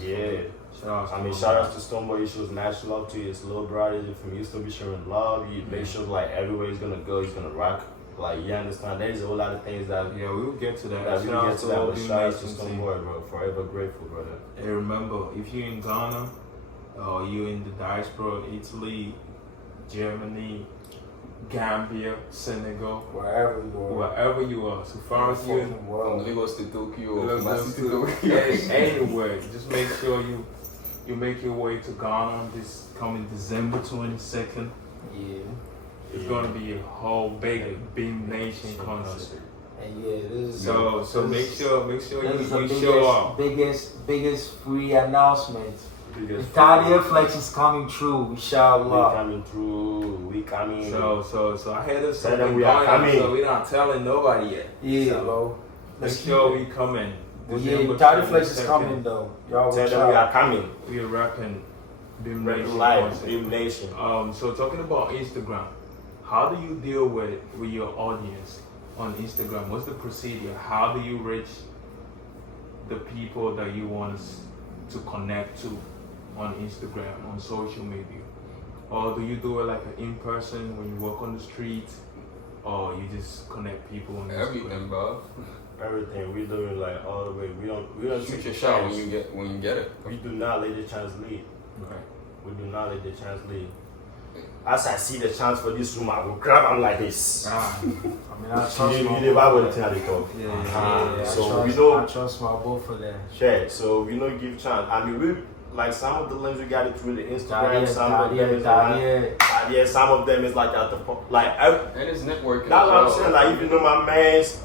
Yeah. Shout out to Stonebwoy. He shows match love to his little brothers. If he used to be showing love, he make sure like everywhere he's gonna go, he's gonna rock. Like you understand, there's a whole lot of things that we will get to that. we will get to that. But shout out to Stonebwoy, bro. Forever grateful, brother. Hey, remember, if you're in Ghana, or you're in the diaspora, Italy, Germany, Gambia, Senegal, wherever you are, so far as you're from Lagos to Tokyo, anywhere, just make sure you make your way to Ghana this coming December 22nd. Yeah. It's gonna be a whole big Nation concert. And yeah, this is so make sure you the show up. biggest free announcement biggest Ntade3flex is coming true. We Inshallah. coming through. We coming. So I had this Tell them something we are going on, coming. so we're not telling nobody yet. Yeah, So bro. make Let's sure keep we coming. it. Yeah, December Ntade3flex is 22nd. coming though. Y'all Tell watch them we are out. coming. We are rapping Beam Red Nation Live, concert. Beam Nation. So talking about Instagram, how do you deal with your audience on Instagram? What's the procedure? How do you reach the people that you want us to connect to on Instagram, on social media? Or do you do it like an in-person when you walk on the street, or you just connect people on Instagram? Everything, bro. Everything we do it like all the way. We don't Shoot take your a shot chance. when you get it. We do not let the chance lead. Right. We do not let the chance lead. As I see the chance for this room, I will grab them like this. I mean, I trust You my never boy will for tell that. the talk. Yeah. So we I know trust my boy for that. share. So we don't give chance. I mean, we like some of the links we got it through the Instagram. Some of them is like, yeah. Some of them is like at the like. And it's networking. That's what I'm as saying. well. Like if you know my man's,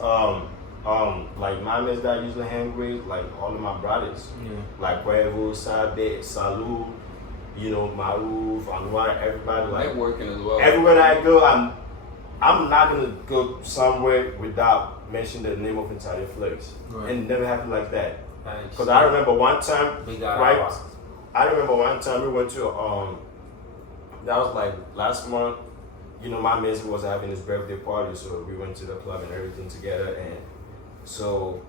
like my man's that I usually hang with, like all of my brothers, Yeah. like Quavo, Sabe, Salud, you know, Maruf, Anwar, everybody. Like Networking as well. everywhere that I go, I'm not gonna go somewhere without mentioning the name of Ntade3flex. Right. And it never happened like that. Nice. Because I remember one time, Big guy. right? I remember one time we went to that was like last month. You know, my man was having his birthday party, so we went to the club and everything together. And so,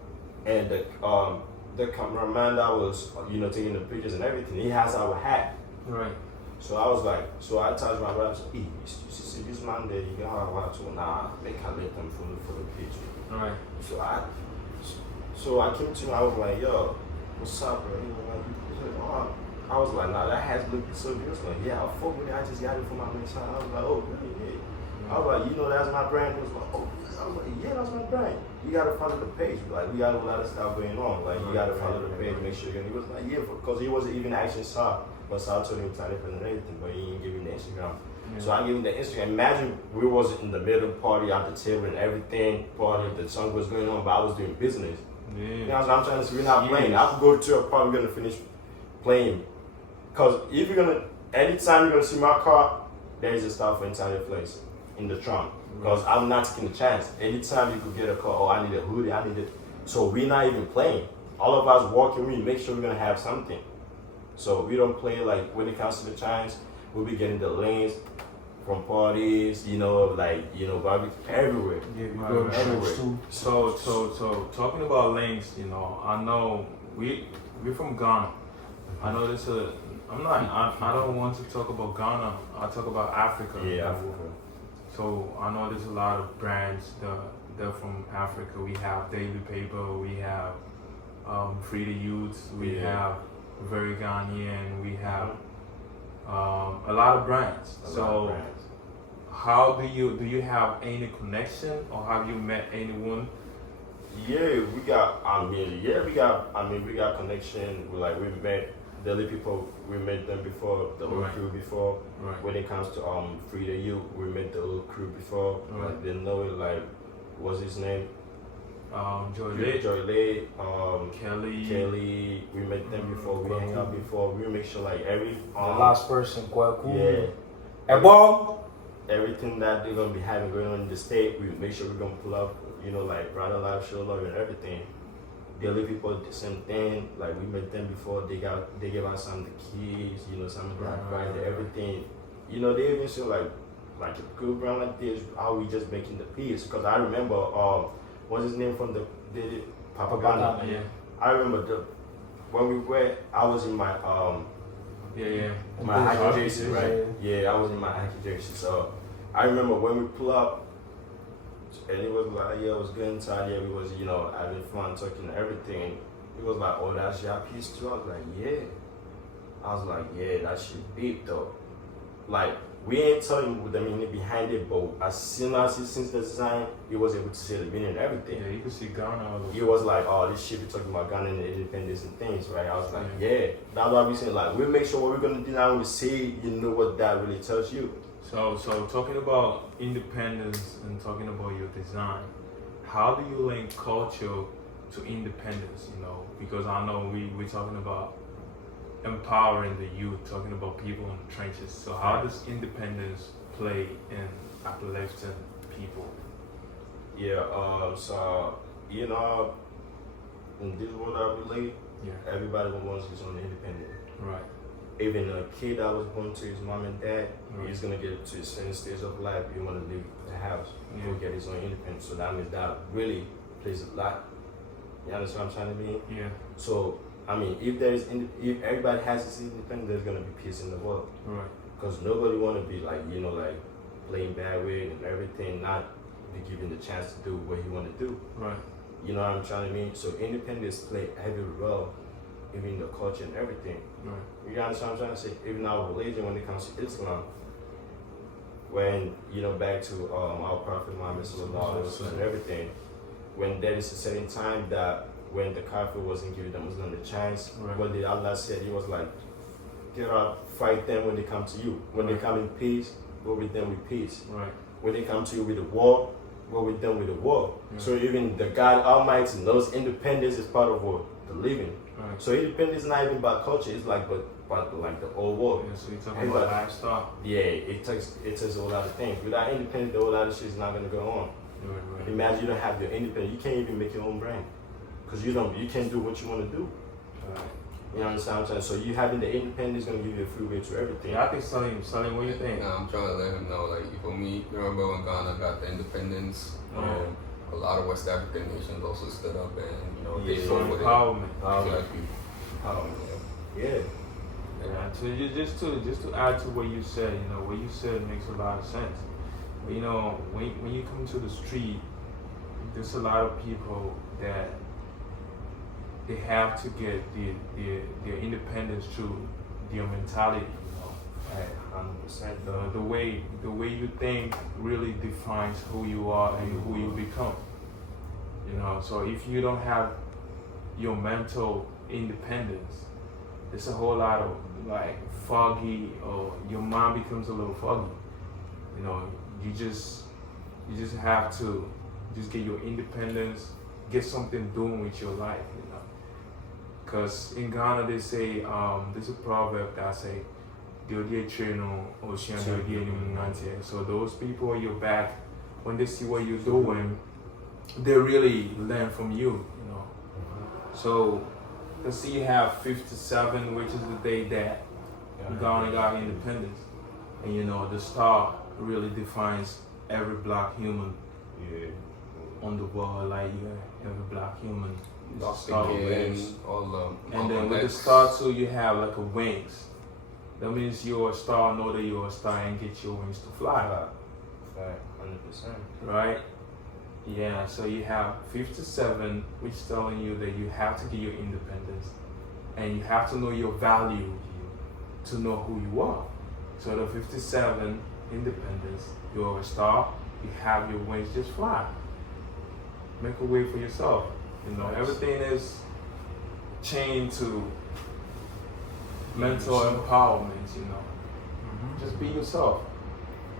and the cameraman that was taking the pictures and everything, he has our hat. Right. So I was like, so I touched my brother. Hey, you see this man there? You got how to nah, make her let them for the picture. Right. So I came to him. I was like, yo, what's up, bro? He was like, oh. I was like, nah, that hat looked so good. He was like, yeah, I fuck with it. I just got it for my next time. I was like, oh, really? Yeah. I was like, that's my brand. He was like, oh. I was like, yeah, that's my brand. You gotta follow the page. Like, we got a lot of stuff going on. Like, you gotta follow the page, make sure you're gonna. He was like, yeah, because he wasn't even actually saw. But so I told him Ntade and everything, but he didn't give me the Instagram. Yeah. So I gave him the Instagram. Imagine we was in the middle party at the table and everything, party, the song was going on, but I was doing business. Yeah. You know what I'm trying to say? We're not playing. Yes. I could go to a party, we're gonna finish playing. Because if you're gonna, anytime you're gonna see my car, there is a stuff for Ntade3flex in the trunk. Because I'm not taking a chance. Anytime you could get a car, oh, I need a hoodie, I need it. So we're not even playing. All of us walking, we make sure we're gonna have something. So we don't play like when it comes to the chance, we'll be getting the links from parties, barbecue everywhere. Yeah, we Right, go to right, church right. too. So talking about links, I know we're from Ghana. I know this I don't want to talk about Ghana. I talk about Africa. Yeah, Africa. So I know there's a lot of brands that they're from Africa. We have Daily Paper, we have Free the Youths, we have Very Ghanaian, we have a lot of brands. How do you have any connection, or have you met anyone? Yeah, we got connection. We met Daily people, we met them before, the whole crew before. Right. When it comes to Free the Youth, we met the whole crew before. Right. Like they know it, like what's his name? Joy Lay, Kelly. we met them before, we hang out before, we make sure like every The last person, quite cool. yeah, Hey, boy. everything that they're gonna be having going on in the state, we make sure we're gonna pull up, like Brother Live, Show Love and everything. Daily people the same thing, like we met them before, they gave us some of the keys, some of the everything. They even show like a good brand like this, how we just making the piece. Because I remember what's his name from the Papa Ghana. Yeah. I remember when we were, I was in my my hockey jersey, right? Yeah, I was in my hockey jersey. So I remember when we pull up, and it was like, yeah, it was good inside. Yeah, we was, having fun, talking and everything. It was like, oh, that's your piece too. I was like, yeah. I was like, yeah, that shit deep though. Like, we ain't telling the meaning behind it, but as soon as he seen the design, he was able to see the meaning and everything. Yeah, you can see Ghana all over. He was like, oh, this shit we talking about Ghana and independence and things, right? I was like, yeah. That's why we saying, like, we make sure what we're gonna do now, we see, what that really tells you. So talking about independence and talking about your design, how do you link culture to independence? Because I know we're talking about empowering the youth, talking about people in the trenches. So how does independence play in uplifting people? Yeah, so, you know, in this world I relate, Yeah. everybody wants his own independent. Right. Even a kid that was born to his mom and dad, Right. he's gonna get to a certain stage of life. You want to leave the house, Yeah. go get his own independence. So that means that really plays a lot. You understand what I'm trying to mean? Yeah. So I mean, if if everybody has his independence, there's gonna be peace in the world. Right. Because nobody want to be like like playing bad with and everything, not be given the chance to do what he want to do. Right. You know what I'm trying to mean? So independence play every role, even in the culture and everything. Right. You understand what I'm trying to say? Even our religion, when it comes to Islam, when back to our Prophet Muhammad sallallahu alaihi wasallam and everything, when there is a certain time that when the Kafir wasn't giving the Muslim the chance, Right. what did Allah said? He was like, get up, fight them when they come to you. When they come in peace, go with them with peace. Right. When they come to you with a war, go with them with a war. Yeah. So even the God Almighty knows independence is part of what? The living. Right. So independence is not even about culture, it's like but like the old world. Yeah, so you're talking Everybody- about lifestyle. Yeah, it takes a whole lot of things. Without independence, a whole lot of shit is not gonna go on. Right. Right. Imagine you don't have your independence, you can't even make your own brand. Because you can't do what you want to do. Right. You understand what I'm saying? So you having the independence is gonna give you a free way to everything. Yeah, I think Salim, what do you think? Nah, I'm trying to let him know, like, for me, remember when Ghana got the independence? A lot of West African nations also stood up and, they Yeah. fought for it. Empowerment. Exactly. Yeah. Yeah, so just to add to what you said, what you said makes a lot of sense. But when you come to the street, there's a lot of people that they have to get their independence through their mentality. Right, 100%. The way you think really defines who you are and who you become. So if you don't have your mental independence, it's a whole lot of like foggy, or your mind becomes a little foggy. You just have to just get your independence, get something doing with your life. Because in Ghana they say there's a proverb that say, so those people on your back, when they see what you're doing, they really learn from you. So let's see, you have 57, which is the day that Ghana got independence, and the star really defines every black human on the world. Like every black human is a star with wings. And then with the star too, you have like a wings. That means you're a star, know that you're a star, and get your wings to fly. Right, 100%. Right? Yeah, so you have 57, which is telling you that you have to get your independence, and you have to know your value to know who you are. So the 57, independence, you're a star, you have your wings, just fly. Make a way for yourself. Everything is chained to mental empowerment, Just be yourself.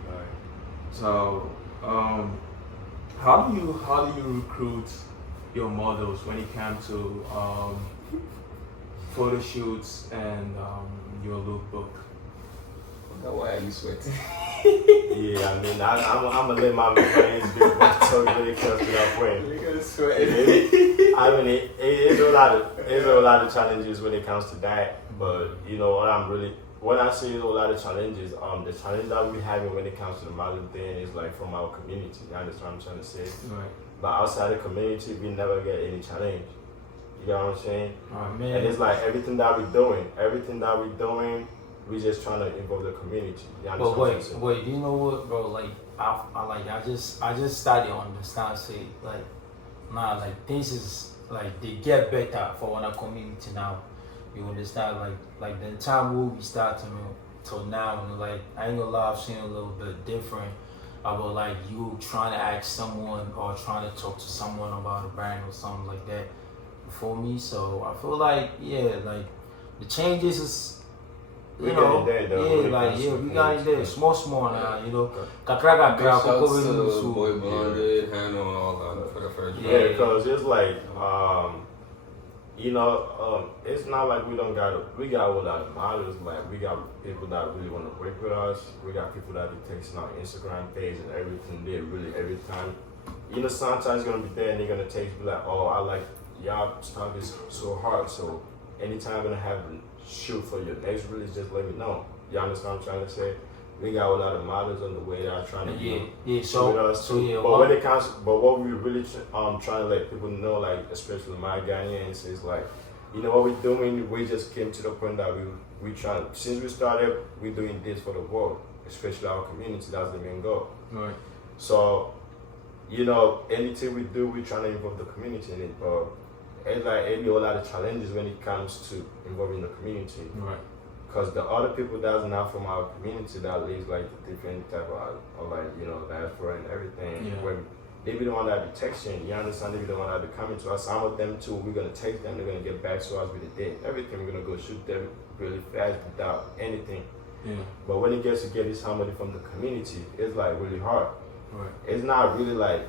Right. So, how do you recruit your models when it comes to photo shoots and your lookbook? Why are you sweating? Yeah, I mean, I'm gonna let my friends be what so really comes to that point. You're gonna sweat. I mean, it's a lot of challenges when it comes to that. But when I say a lot of challenges, the challenge that we're having when it comes to the modeling thing is like from our community. That's what I'm trying to say. Right. But outside the community, we never get any challenge. You know what I'm saying? Oh, man. And it's like everything that we're doing, we just trying to involve the community. You understand But what I'm saying? wait, you know what, bro? Like, I just started to understand. Say, like, nah, like things is like they get better for our community now. You understand? Like the time we start till now, and like I ain't gonna lie, I've seen a little bit different about like you trying to ask someone or trying to talk to someone about a brand or something like that before me. So I feel like like the changes is. We got it there, though, when it like comes to we got it there, small now. Kakra, Big shouts to Kakra, Boy Bonded, Hannah, and all that for the first Yeah, round. because it's like you know, it's not like we don't got, we got a lot of models, like we got people that really want to work with us. We got people that be texting our Instagram page and everything. They really, every time, you know, sometimes gonna be there and they're gonna text be like, oh, I like, y'all stuff is so hard. So anytime I'm gonna have a shoot for your next release, just let me know. You understand what I'm trying to say? We got a lot of models on the way that are trying to Yeah, with so, us so too. yeah, But when it comes, but what we really trying to let people know, like especially my Ghanaians, is like, you know what we're doing. We just came to the point that we trying, since we started, we're doing this for the world, especially our community. That's the main goal. Right. So, you know, anything we do, we're trying to involve the community in it. But it's like it be a lot of challenges when it comes to involving the community. Right. Because the other people that's not from our community that lives like the different type of like, you know, diaspora and everything, Yeah. where they be the one that be texting, you understand, they be the one that be coming to us. Some of them too, we're gonna text them, they're gonna get back to us with a date. Everything, we're gonna go shoot them really fast without anything. Yeah. But when it gets to getting somebody from the community, it's like really hard. Right. It's not really like,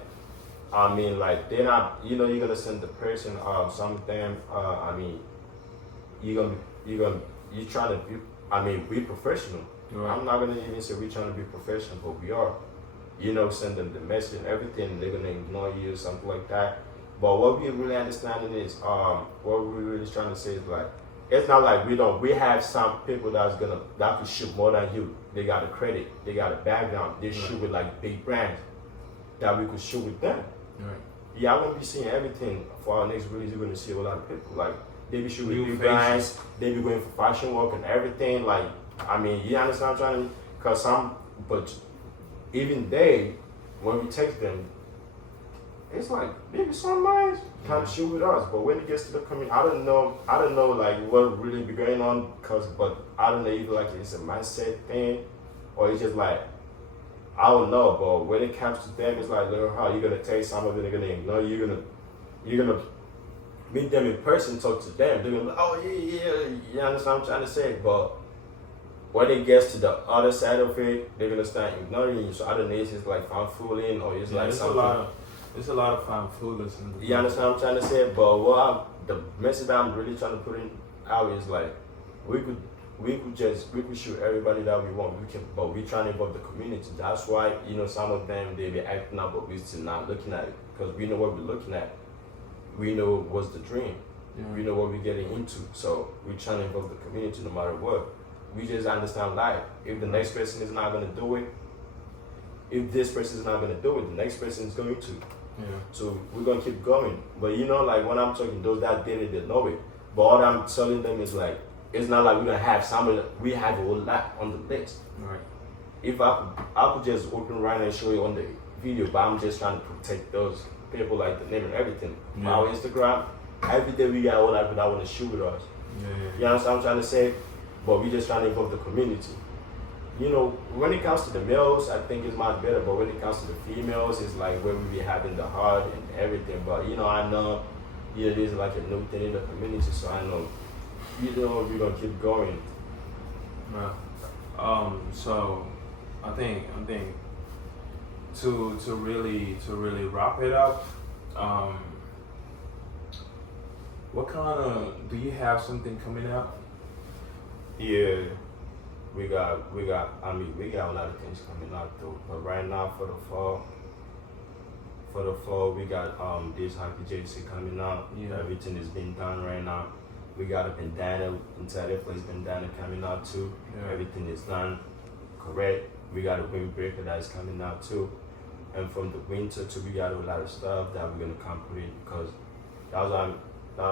I mean, like they're not, you know, you're gonna send the person, some of them, I mean, you trying to be, I mean, be professional. Right. I'm not gonna even say we're trying to be professional, but we are. You know, send them the message and everything, they're gonna ignore you or something like that. But what we really understanding is, what we're really trying to say is like, it's not like we have some people that could shoot more than you. They got a credit, they got a background, they shoot with like big brands that we could shoot with them. Right. Yeah, I won't be seeing everything for our next release. You're gonna see a lot of people like they be shooting New big faces. brands, they be going for fashion work and everything. Like, I mean, you understand what I'm trying to? Cause but even they, when we text them, it's like maybe some minds come shoot with us. But when it gets to the community, I don't know like what really be going on. But I don't know if like it's a mindset thing or it's just like. I don't know, but when it comes to them, it's like, how you're gonna take some of it, they're gonna ignore you, you're gonna meet them in person, talk to them, they're gonna be like, oh yeah, you understand what I'm trying to say? But when it gets to the other side of it, they're gonna start ignoring you. So I don't know, it's just like fanfooling or it's like it's something. There's a lot of fanfooling in the You understand what I'm trying to say? But the message that I'm really trying to put in out is like, we could shoot everybody that we want. But we trying to involve the community. That's why, you know, some of them they be acting up, but we still not looking at it because we know what we're looking at. We know what's the dream. Yeah. We know what we're getting into. So we're trying to involve the community no matter what. We just understand life. If the next person is not gonna do it, if this person is not gonna do it, the next person is going to. Yeah. So we're gonna keep going. But you know, like when I'm talking those that did it, they know it. But all I'm telling them is like, it's not like we're gonna have somebody. We have a whole lot on the list. Right. If I could just open right now and show you on the video, but I'm just trying to protect those people, like the name and everything. Yeah. Our Instagram, every day we got a whole lot of people that want to shoot with us. Yeah. You understand what I'm trying to say? But we just trying to involve the community. You know, when it comes to the males, I think it's much better. But when it comes to the females, it's like where we be having the heart and everything. But you know, I know, yeah, there's like a new thing in the community, so I know. You know, we're gonna keep going. Yeah. So I think to really wrap it up, what kind of, do you have something coming out? Yeah, we got a lot of things coming out though. But right now for the fall we got this hockey jersey coming out. Yeah. Everything is being done right now. We got a bandana, Ntade3flex bandana coming out too. Yeah. Everything is done correct. We got a windbreaker that's coming out too. And from the winter too, we got a lot of stuff that we're gonna come put in because that's what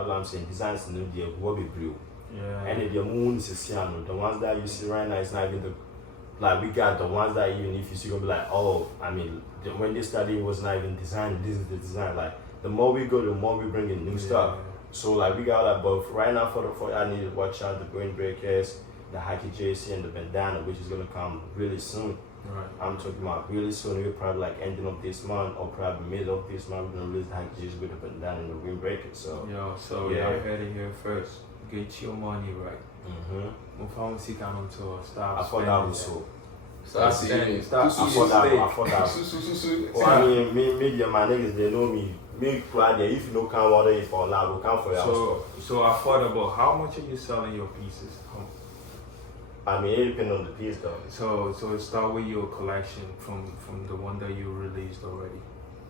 I'm saying. Designs in India will be blue. Yeah. And if your moon is cyano, the ones that you see right now, it's not even we got the ones that even if you see, you're gonna be like, oh, I mean, when they started, it was not even designed. This is the design. Like, the more we go, the more we bring in new stuff. So, like, we got that, but right now, I need to watch out the windbreakers, the hockey jersey, and the bandana, which is gonna come really soon. Right. I'm talking about really soon. We're probably like ending of this month or probably middle of this month. We're gonna release the hockey jersey with the bandana and the windbreaker. So, So yeah. y'all heard it here first. Get your money right. Move on, seek out to stop. I thought that was so. Stop spending. seeing. Stop. I thought that. Well, I mean, me, my niggas, they know me me go there. If you no come order it for now, go come for your house. So affordable. How much are you selling your pieces? I mean, it depends on the piece though. So start with your collection from the one that you released already.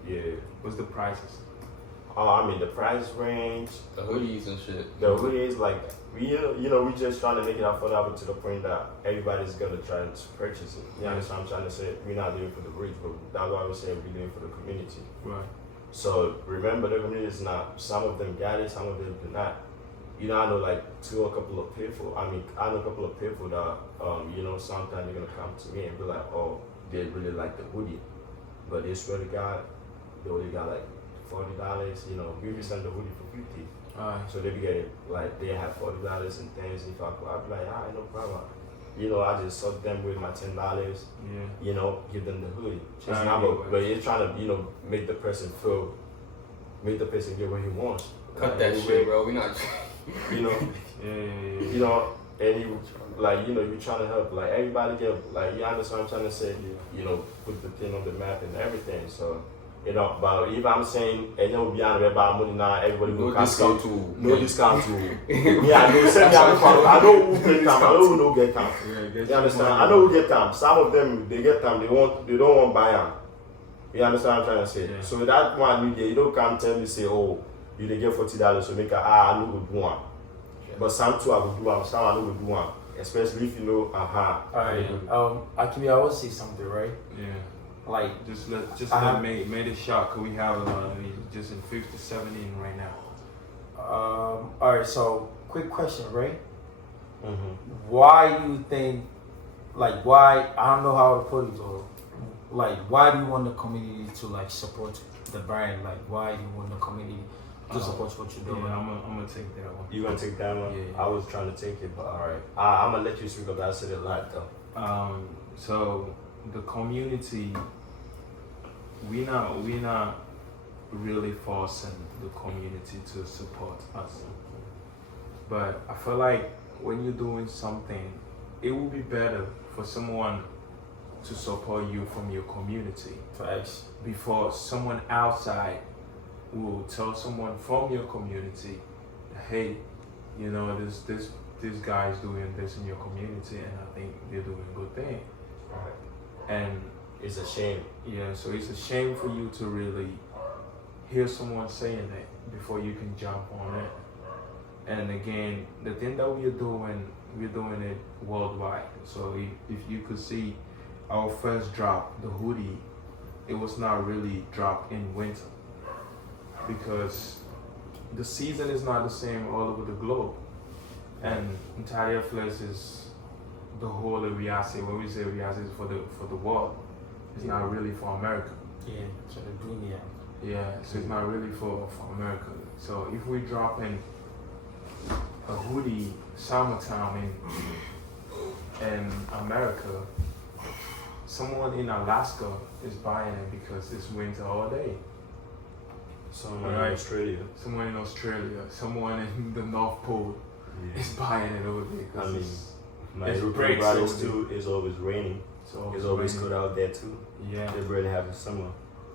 Yeah. What's the prices? Oh, I mean the price range. The hoodies and shit. The hoodies, like we just trying to make it affordable to the point that everybody's gonna try to purchase it. You understand what I'm trying to say? We're not doing it for the rich, but that's why we say we're doing it for the community. Right. So remember, the community is not. Some of them got it, some of them do not. I know like a couple of people. I know a couple of people that sometimes they're gonna come to me and be like, oh, they really like the hoodie, but they swear to God, they only got like $40. We send the hoodie for $50. So they be getting like they have $40 and things. If I'd be like, no problem. I just suck them with my $10. Yeah. Give them the hoodie. It's not, but you're trying to make the person get what he wants. Cut that shit, bro. We not. Yeah. And you're trying to help, like, everybody get, like, you understand what I'm trying to say? Put the thing on the map and everything, so, but if I'm saying, and then beyond about money now, everybody no go discount to. No discount to. Yeah, I know who get time, I know who don't get time. You understand? I know who get time. Some of them, they get time, they don't want buy them. You understand what I'm trying to say? Yeah. So that one, you don't come tell me, say, oh, you they get $40, so make I know go do one. But some too I will do one, some I know go do one. Especially if Alright. Akimi, I will say something, right? Yeah. Like just let made it shot, cause we have just in 50, 70 right now. Alright, so quick question, right? Mm-hmm. Why do you think, like, why, I don't know how to put it though, like, why do you want the community to, like, support the brand? Like, why do you want the community to support what you're doing? Yeah, I'm gonna take that one. You gonna take that one? Yeah. I was trying to take it, but alright. I'm gonna let you speak because I said it a lot though. So the community, we not really forcing the community to support us, but I feel like when you're doing something, it would be better for someone to support you from your community. Facts. Before someone outside will tell someone from your community, hey, this guy's doing this in your community, and I think they're doing a good thing. Right. And It's a shame. yeah, so it's a shame for you to really hear someone saying that before you can jump on it. And again, the thing that we're doing it worldwide. So if you could see our first drop, the hoodie, it was not really dropped in winter because the season is not the same all over the globe. And Ntade3flex is the whole of Riase. When we say Riase is for the world, it's not really for America. Yeah, so the dunya. Yeah, so it's not really for America. So if we drop in a hoodie summertime in America, someone in Alaska is buying it because it's winter all day. Someone in Australia. Someone in Australia, someone in the North Pole is buying it over there. I mean, my it's European breaks brothers over too, it's always raining. So It's always cold out there too. Yeah. They barely have the summer.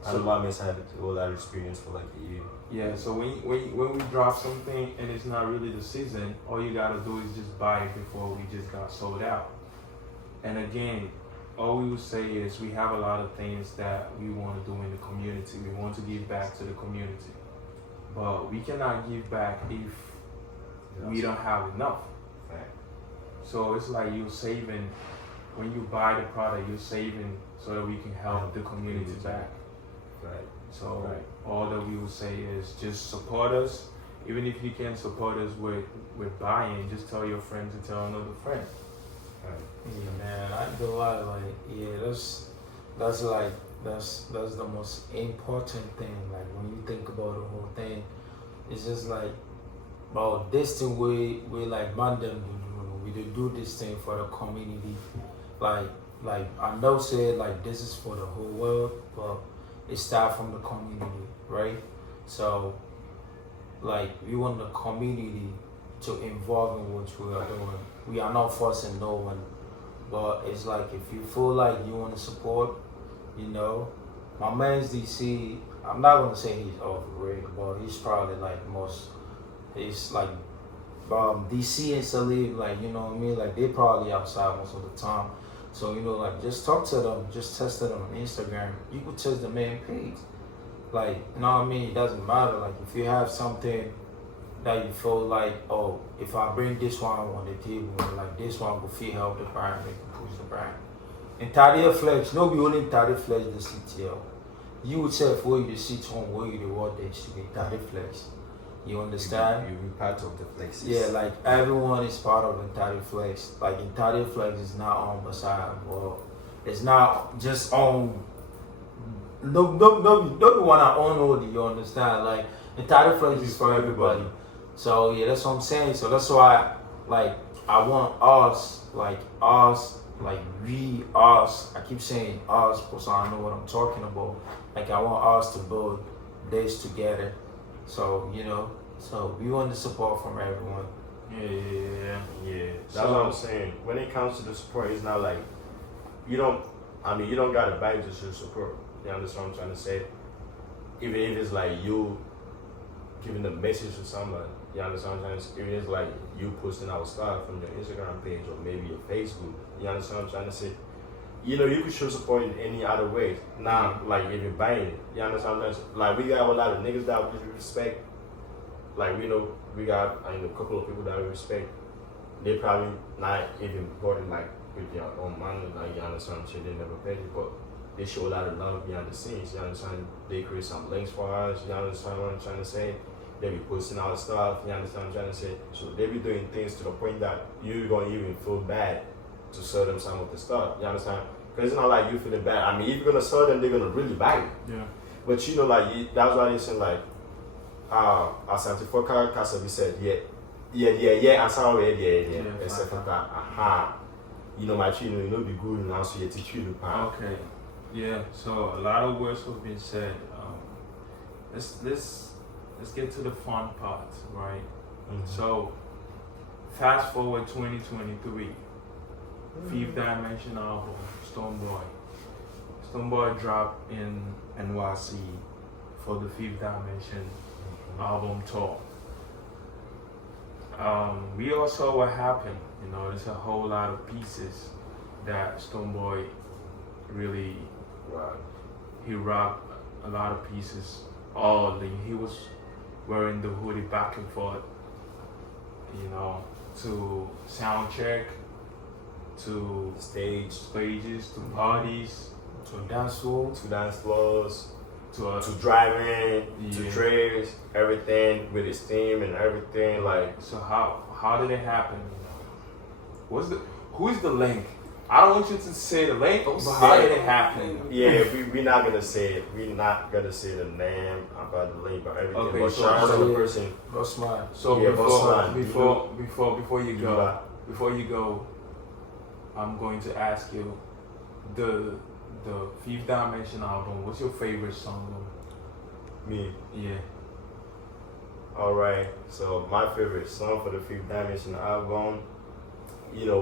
I know my mates had all that experience for like a year. Yeah, so when we drop something and it's not really the season, all you gotta do is just buy it before we just got sold out. And again, all we would say is we have a lot of things that we want to do in the community. We want to give back to the community. But we cannot give back if we don't have enough. Right. So it's like you're saving, when you buy the product, you're saving so that we can help the community back. Right. So all that we would say is just support us. Even if you can't support us with buying, just tell your friends and tell another friend. Right. Yeah, man, I ain't gonna lie, like, yeah, that's the most important thing. Like, when you think about the whole thing, it's just like, bro, this thing we like man them we do this thing for the community. Like I know said like this is for the whole world, but it starts from the community, right? So like we want the community to involve in what we are doing. We are not forcing no one, but it's like if you feel like you want to support, my man's DC, I'm not gonna say he's overrated, but he's probably like most. He's like DC and Salib, like you know what I mean. Like they probably outside most of the time. So you know, like just talk to them, just test them on Instagram. You could test the main page. Like you know what I mean. It doesn't matter. Like if you have something that you feel like, oh, if I bring this one on the table, like this one will feel help the brand, they can push the brand. And Ntade3flex, no be only Ntade3flex the CTL. You would say for you the sit home where you the what they should be Ntade3flex. You understand? You be part of the flexes. Yeah, like everyone is part of Ntade3flex. Like Ntade3flex is not on beside well, it's not just on no one I own all you understand? Like Ntade3flex is for everybody. So yeah, that's what I'm saying. So that's why like I want us, like we, us. I keep saying us because I know what I'm talking about. Like I want us to build this together. So you know, so we want the support from everyone. Yeah. That's what I'm saying. When it comes to the support, it's not like you don't gotta buy just your support. You understand what I'm trying to say? Even if it's like you giving the message to somebody, you understand what I'm trying to say? Even if it's like you posting our stuff on your Instagram page or maybe your Facebook, you understand what I'm trying to say? You know, you can show support in any other way. Now, like if you're buying it, you understand what I'm trying to say? Like we got a lot of niggas that we respect. Like we know we got a couple of people that we respect. They probably not even bought it like with their own money, like you understand what I'm saying? They never paid it, but they show a lot of love behind the scenes, you understand? They create some links for us, you understand what I'm trying to say? They be posting our stuff, you understand what I'm trying to say? So they be doing things to the point that you're gonna even feel bad to sell them some of the stuff, you understand? Because it's not like you feeling bad. I mean, if you're gonna sell them, they're gonna really buy it. Yeah. But you know, like, that's why they say, like, Asante Foka Kasabi said, yeah, and some yeah, except for that, you know, my children, you know, be good, and also you teach you the Okay. Yeah. So a lot of words have been said. Let's get to the fun part, right? Mm-hmm. So fast forward 2023, Fifth Dimension album, Stonebwoy. Stonebwoy dropped in NYC for the Fifth Dimension album tour. We all saw what happened. You know, there's a whole lot of pieces that Stonebwoy really he rocked a lot of pieces. He was wearing the hoodie back and forth, you know, to sound check, to stages, to parties, To dance floor. to dance floors, to to driving, to Yeah. trades, everything with his team and everything. Like, so how did it happen? You know? Who's the link? I don't want you to say the link, but how did it happen? yeah, we're not gonna say it. We're not gonna say the name about the link or everything. Okay, but so- shout out to so- the person. That's smart. So Yeah, boss man, before you go, Yeah. before you go, I'm going to ask you the Fifth Dimension album. What's your favorite song? Me. Yeah. All right. So my favorite song for the Fifth Dimension album. You know,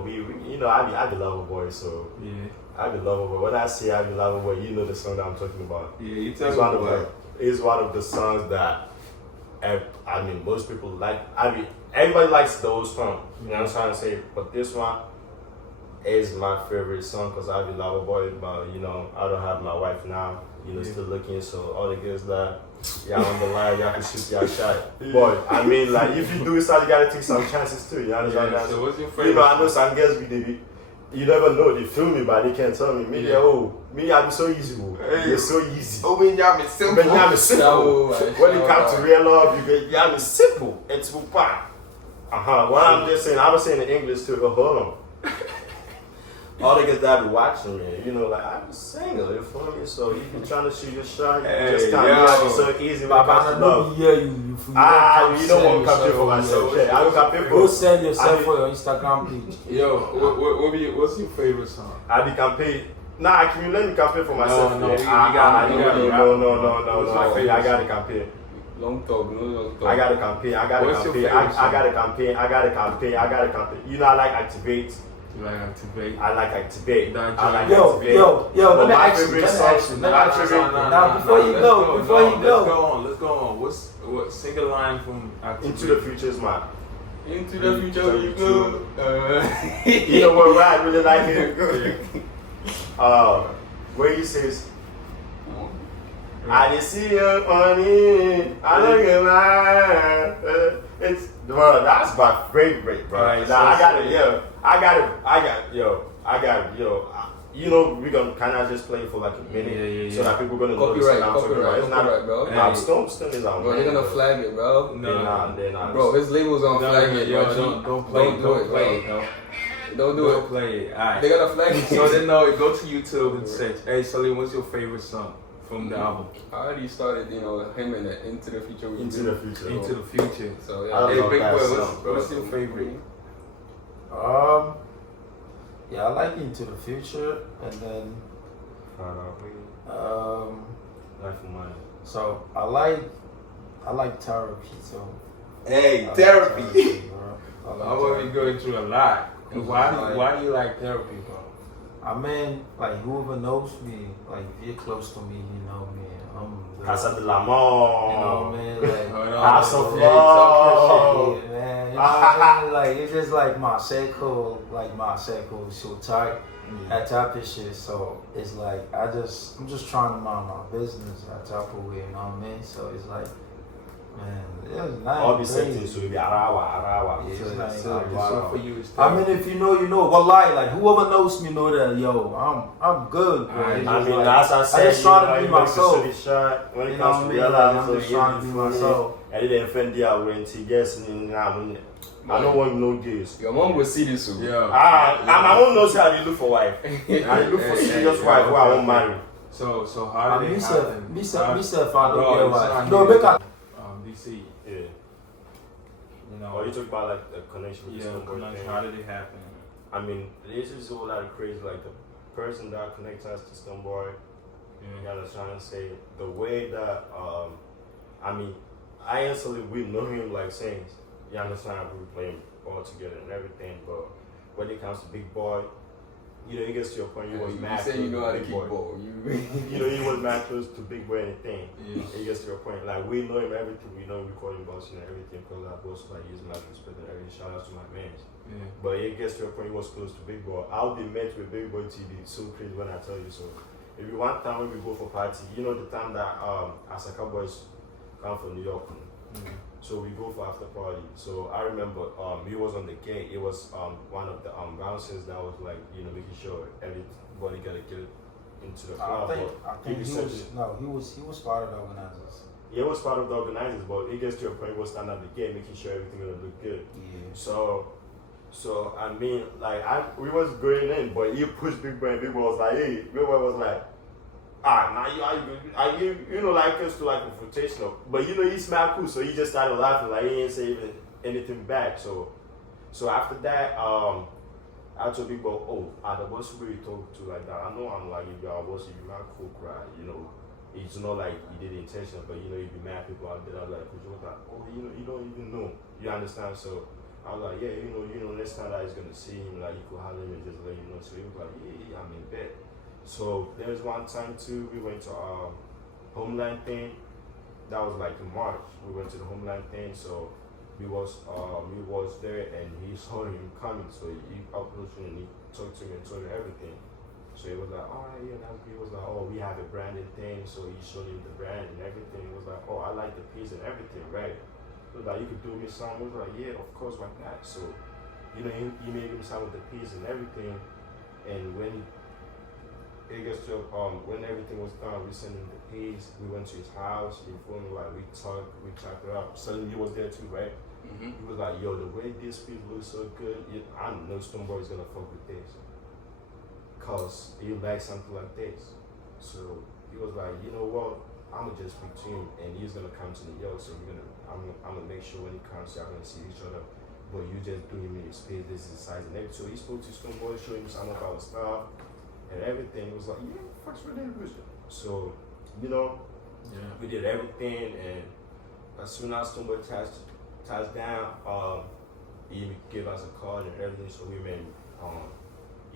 I be Loverboy, so Yeah. I be Loverboy. When I say I be Loverboy, you know the song that I'm talking about. Yeah. You tell It's me one, it's one of the songs that most people like. Everybody likes those songs. You know what I'm trying to say? But this one is my favorite song because I be Loverboy. But you know, I don't have my wife now. You know, Yeah. still looking. So all the girls that y'all on the line, y'all can shoot y'all shot. But I mean, like if you do it, so you gotta take some chances too. You understand Yeah, that? so what's your favorite? You know, I know some girls you never know, they feel me, but they can't tell me. Me, I be so easy, bro. You're so easy. Oh, man, y'all be simple. But y'all be simple. No, When it comes to real love, y'all be simple. It's fun. What I'm just saying, I was saying in English too, but hold on. All the guys that be watching me, you know, like I'm single, you feel me? So if you're trying to shoot your shot, you just can't be so easy when it comes to love. Yeah, you You don't want to compare for myself. Yeah, I will compare Go for. send yourself for your Instagram page. Yo, what's your favorite song? I be campaign. Nah, can you let me campaign for myself? No, yeah. you gotta No, rap. What's your no. favorite I gotta song? campaign. Long talk, no long talk. I gotta campaign. What's your favorite I gotta campaign. You know, I like activate. You like Activate? I like Activate. That I like Yo, Activate. yo, But let me my ask you, favorite let me song- ask you, let me my ask you. favorite- Now, before you go, Let's go on. What sing a line from Activate? Into the Future is my. Into the future we go. You know what I really like it? Where he says, I didn't see you on it. I don't get mad. It's bro, that's my favorite, bro. Alright, Nah, so I got it. You know, we're gonna kind of just play for like a minute, Yeah. so that people gonna know the song I'm talking about. It's not, bro. Nah, Stone is on. Bro, they're gonna flag it, bro. They're not. Bro, his label's on flag it, yo, bro. don't play it, Don't play it, no. Don't do Don't it. play it. Alright. They're gonna flag it. So then, no, go to YouTube and search. Hey, Salim, what's your favorite song from the album? I already started, him and Into the Future. Into the Future. Into the Future. So I yeah. don't know Hey, Big that Boy, song, bro. what's your favorite? Yeah, I like Into the Future, and then Life of Mine. so I like Therapy too. Hey, I like Therapy. bro. I like I'm gonna be Therapy. going through a lot. Why do you like Therapy, bro? I mean, like whoever knows me, like if you're close to me, you know me. Casa de You l'Amour. know, man, like House of yeah, Love. yeah, man. You know what I mean? Like it's just like my circle is so tight. That type of shit. So it's like I'm just trying to mind my business that type of way. You know what I mean? So it's like, man, it's not All these crazy. settings, so it'll be Arawa. Yeah, it's So, not so for you, it's I mean, if you know, you know. Wallahi, like whoever knows me know that. Yo, I'm good, bro. Alright, It's I just mean, like, as I said, I just trying to be myself. When You it know comes what to I mean? realize, I'm just trying to be myself. and then offend the when he gets in, I don't want no gays. Your mom will see this soon. yeah. I won't know how they look for wife. I look for serious wife who I won't marry. So how did it happen? Me self, I don't Bro, get it's why. not No, here. make a DC. Yeah. You know. Or you talk about like the connection with Yeah, Stonebwoy connection. thing. How did it happen? I mean, there's just a whole lot of crazy, like the person that connects us to Stonebwoy. You understand what I'm saying? The way that, I mean, I instantly we know him like saints. You understand? We play him all together and everything, but when it comes to Big Boy, you know, he gets to your point, he was mad. You say you know how to Big kick Boy. ball. You know, he was mad close to Big Boy anything. Yeah. He gets to your point. Like, we know him everything. We know recording boss and everything because our boss, like, he's mad respect and everything. Shout out to my man. Yeah. But it gets to a point he was close to Big Boy. I'll be met with Big Boy TV. It's so crazy when I tell you so. If you one time when we go for party, you know the time that Asaka boys come from New York. So we go for after party. So I remember he was on the gate. It was one of the bouncers that was like, you know, making sure everybody gotta get into the club. I think he was part of the organizers. He was part of the organizers, but it gets to a point he was standing at the gate making sure everything gonna look good. Yeah. So I mean, like we was going in, but he pushed Big Boy, and Big Boy was like, hey, Big Boy was like, now you know, like us to like confrontational, but you know he's mad cool, so he just started laughing, like he ain't say even anything back. So after that, I told Big Boy, the boss who we talk to like that, I know I'm like if y'all boss, if you mad cool, cry, you know. It's not like you did it intentional, but you know, if you mad people out there, I'm like, you don't even know. You understand? So I was like, yeah, you know, next time that he's gonna see him, like, you could handle him and just let him know. So he was like, yeah, I'm in bed. So there was one time too, we went to Homeland thing. That was like in March. We went to the Homeland thing, so we was there, and he saw him coming. So he approached me and he talked to me and told me everything. So he was like, yeah, that's good. He was like, we have a branded thing. So he showed him the brand and everything. He was like, I like the piece and everything, right? He was like, you could do me some. He was like, yeah, of course, why not? So, you know, he made him some of the piece and everything. And when it gets to when everything was done, we sent him the piece. We went to his house. You feel me? Like we talked it up. Suddenly he was there too, right? He was like, yo, the way this piece looks so good, I know Stonebwoy is gonna fuck with this. Cause he like something like this. So he was like, you know what? I'm gonna just speak to him, and he's gonna come to New York. So I'm gonna make sure when he comes, y'all gonna see each other. But you just do him in his space. This is his size and everything. So he spoke to Stonebwoy, showed him some of our stuff and everything. It was like, yeah, fuck's with that vision. So you know, we did everything, and as soon as Stonebwoy touched down, He gave us a card and everything, so we made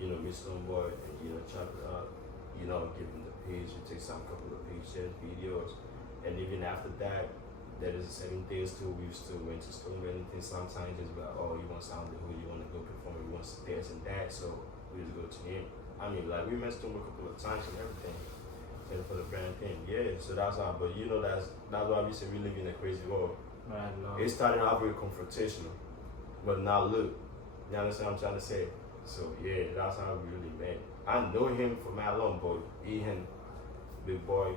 Met Stonebwoy and chop it up, give him the page, we take some couple of pictures, videos, and even after that, there is 7 days too. We still went to Stonebwoy and things. Sometimes just be like, oh, you want sound the hood, you want to go perform, you want this and that, so we just go to him. I mean, like we met Stonebwoy a couple of times and everything. And for the brand thing, yeah. So that's how. But that's why we say we live in a crazy world. Man, no. It started out very confrontational, but now look, you understand what I'm trying to say? So yeah, that's how we really met. I know him from how long, but Ian, big boy,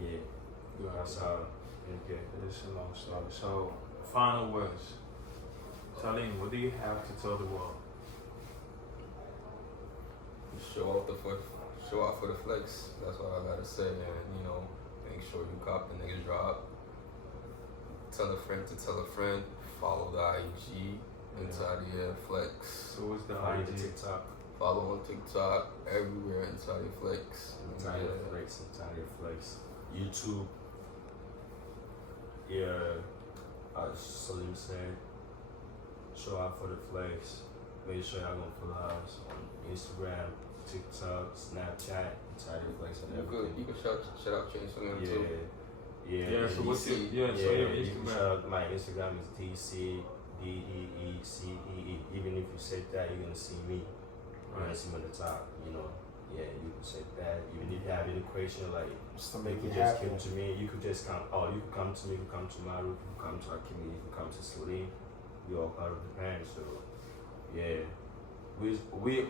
yeah. That's how. Okay. It's a long story. So, final words. Talim, what do you have to tell the world? Show out for the flex. That's what I gotta say, and make sure you cop the niggas drop. Tell a friend to tell a friend. Follow the IG, Ntade3flex. So what's the Follow IG? the TikTok. Follow on TikTok, everywhere, Ntade3flex. Ntade3flex. YouTube. Yeah, as Salim said, show out for the flex. Make sure y'all gonna follow us on Instagram, TikTok, Snapchat, Ntade3flex, and everything. You could shout out your Instagram too. Yeah, so what's your your Instagram? My Instagram is DCDEECEE. Even if you say that, you're gonna see me. You're gonna see me on the top. Yeah, you can say that. Even if you have any question, like Just to you make could it just happen. come to me. You could just come. Oh, you could come to me. You could come to Maru. You could come to Akimi. You could come to Salim. We all part of the band. So yeah, we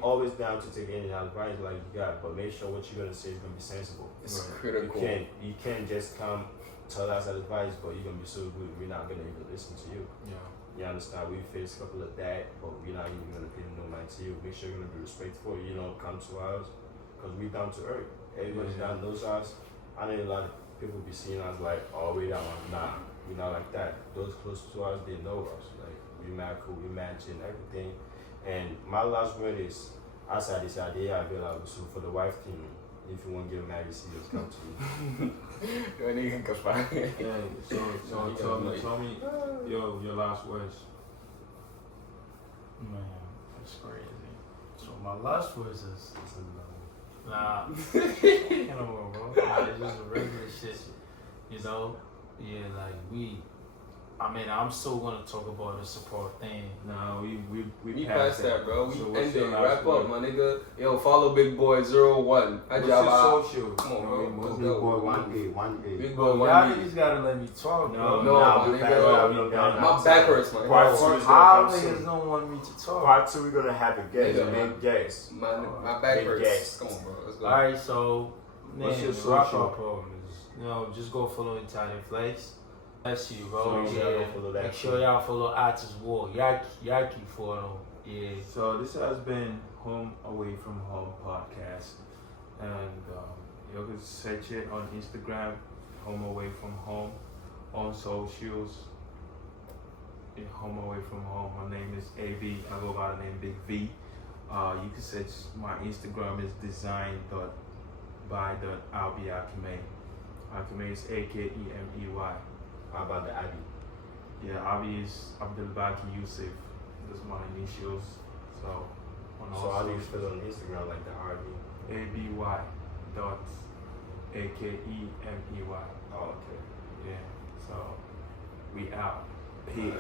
always down to take any advice like you got, but make sure what you're gonna say is gonna be sensible. It's Right. critical. You can't just come tell us advice, but you're gonna be so good. We're not gonna even listen to you. Yeah. You understand? We faced a couple of that, but we're not even gonna pay no mind to you. Make sure you're gonna be respectful. Come to us, cause we down to earth. Everybody down knows us. I know a lot of people be seeing us like, oh, we down. Nah, we're not like that. Those close to us, they know us. Like we mad cool, we match and everything. And my last word is, outside this idea, I feel like so for the wife team, if you want to get married, serious, come to me. Your nigga can find it. Yeah, so tell me your last words. Man, that's crazy. So my last words is nah, bro. It's just a regular shit. Yeah, like I'm still gonna talk about the support thing. No, we passed that, bro. So We what's ended. your last Wrap up, word? my nigga. Yo, follow Big Boy 01. What's your social? Come on, bro. Let's Big go. boy, 1A. Big Bro, Boy y'all 1. niggas gotta let me talk, bro. No, my nigga. My back hurts, man. Part two is How gonna come niggas soon. don't want me to talk? Part two, we're gonna have a guest, Nigga, big guest. My back Big hurts. gas. Come on, bro. Let's go. Alright, so What's your rock social? our programs. Just go follow Ntade3flex. Bless you, bro. So, Yeah. y'all follow that Make too. sure y'all follow Artist War. Yaki for them. Yeah. So this has been Home Away from Home podcast, and you can search it on Instagram, Home Away from Home, on socials, Home Away from Home. My name is AB. I go by the name Big V. You can search my Instagram is design.by.albiakime. Akime is AKEMEY. How about the Abby? Yeah, Abi is Abdelbaki Yusuf. That's my initials. So on So all how do you socials. spell on Instagram like the RB? ABY dot AKEMEY. Oh, okay. Yeah. So we out. Peace.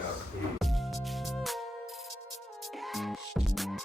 Peace.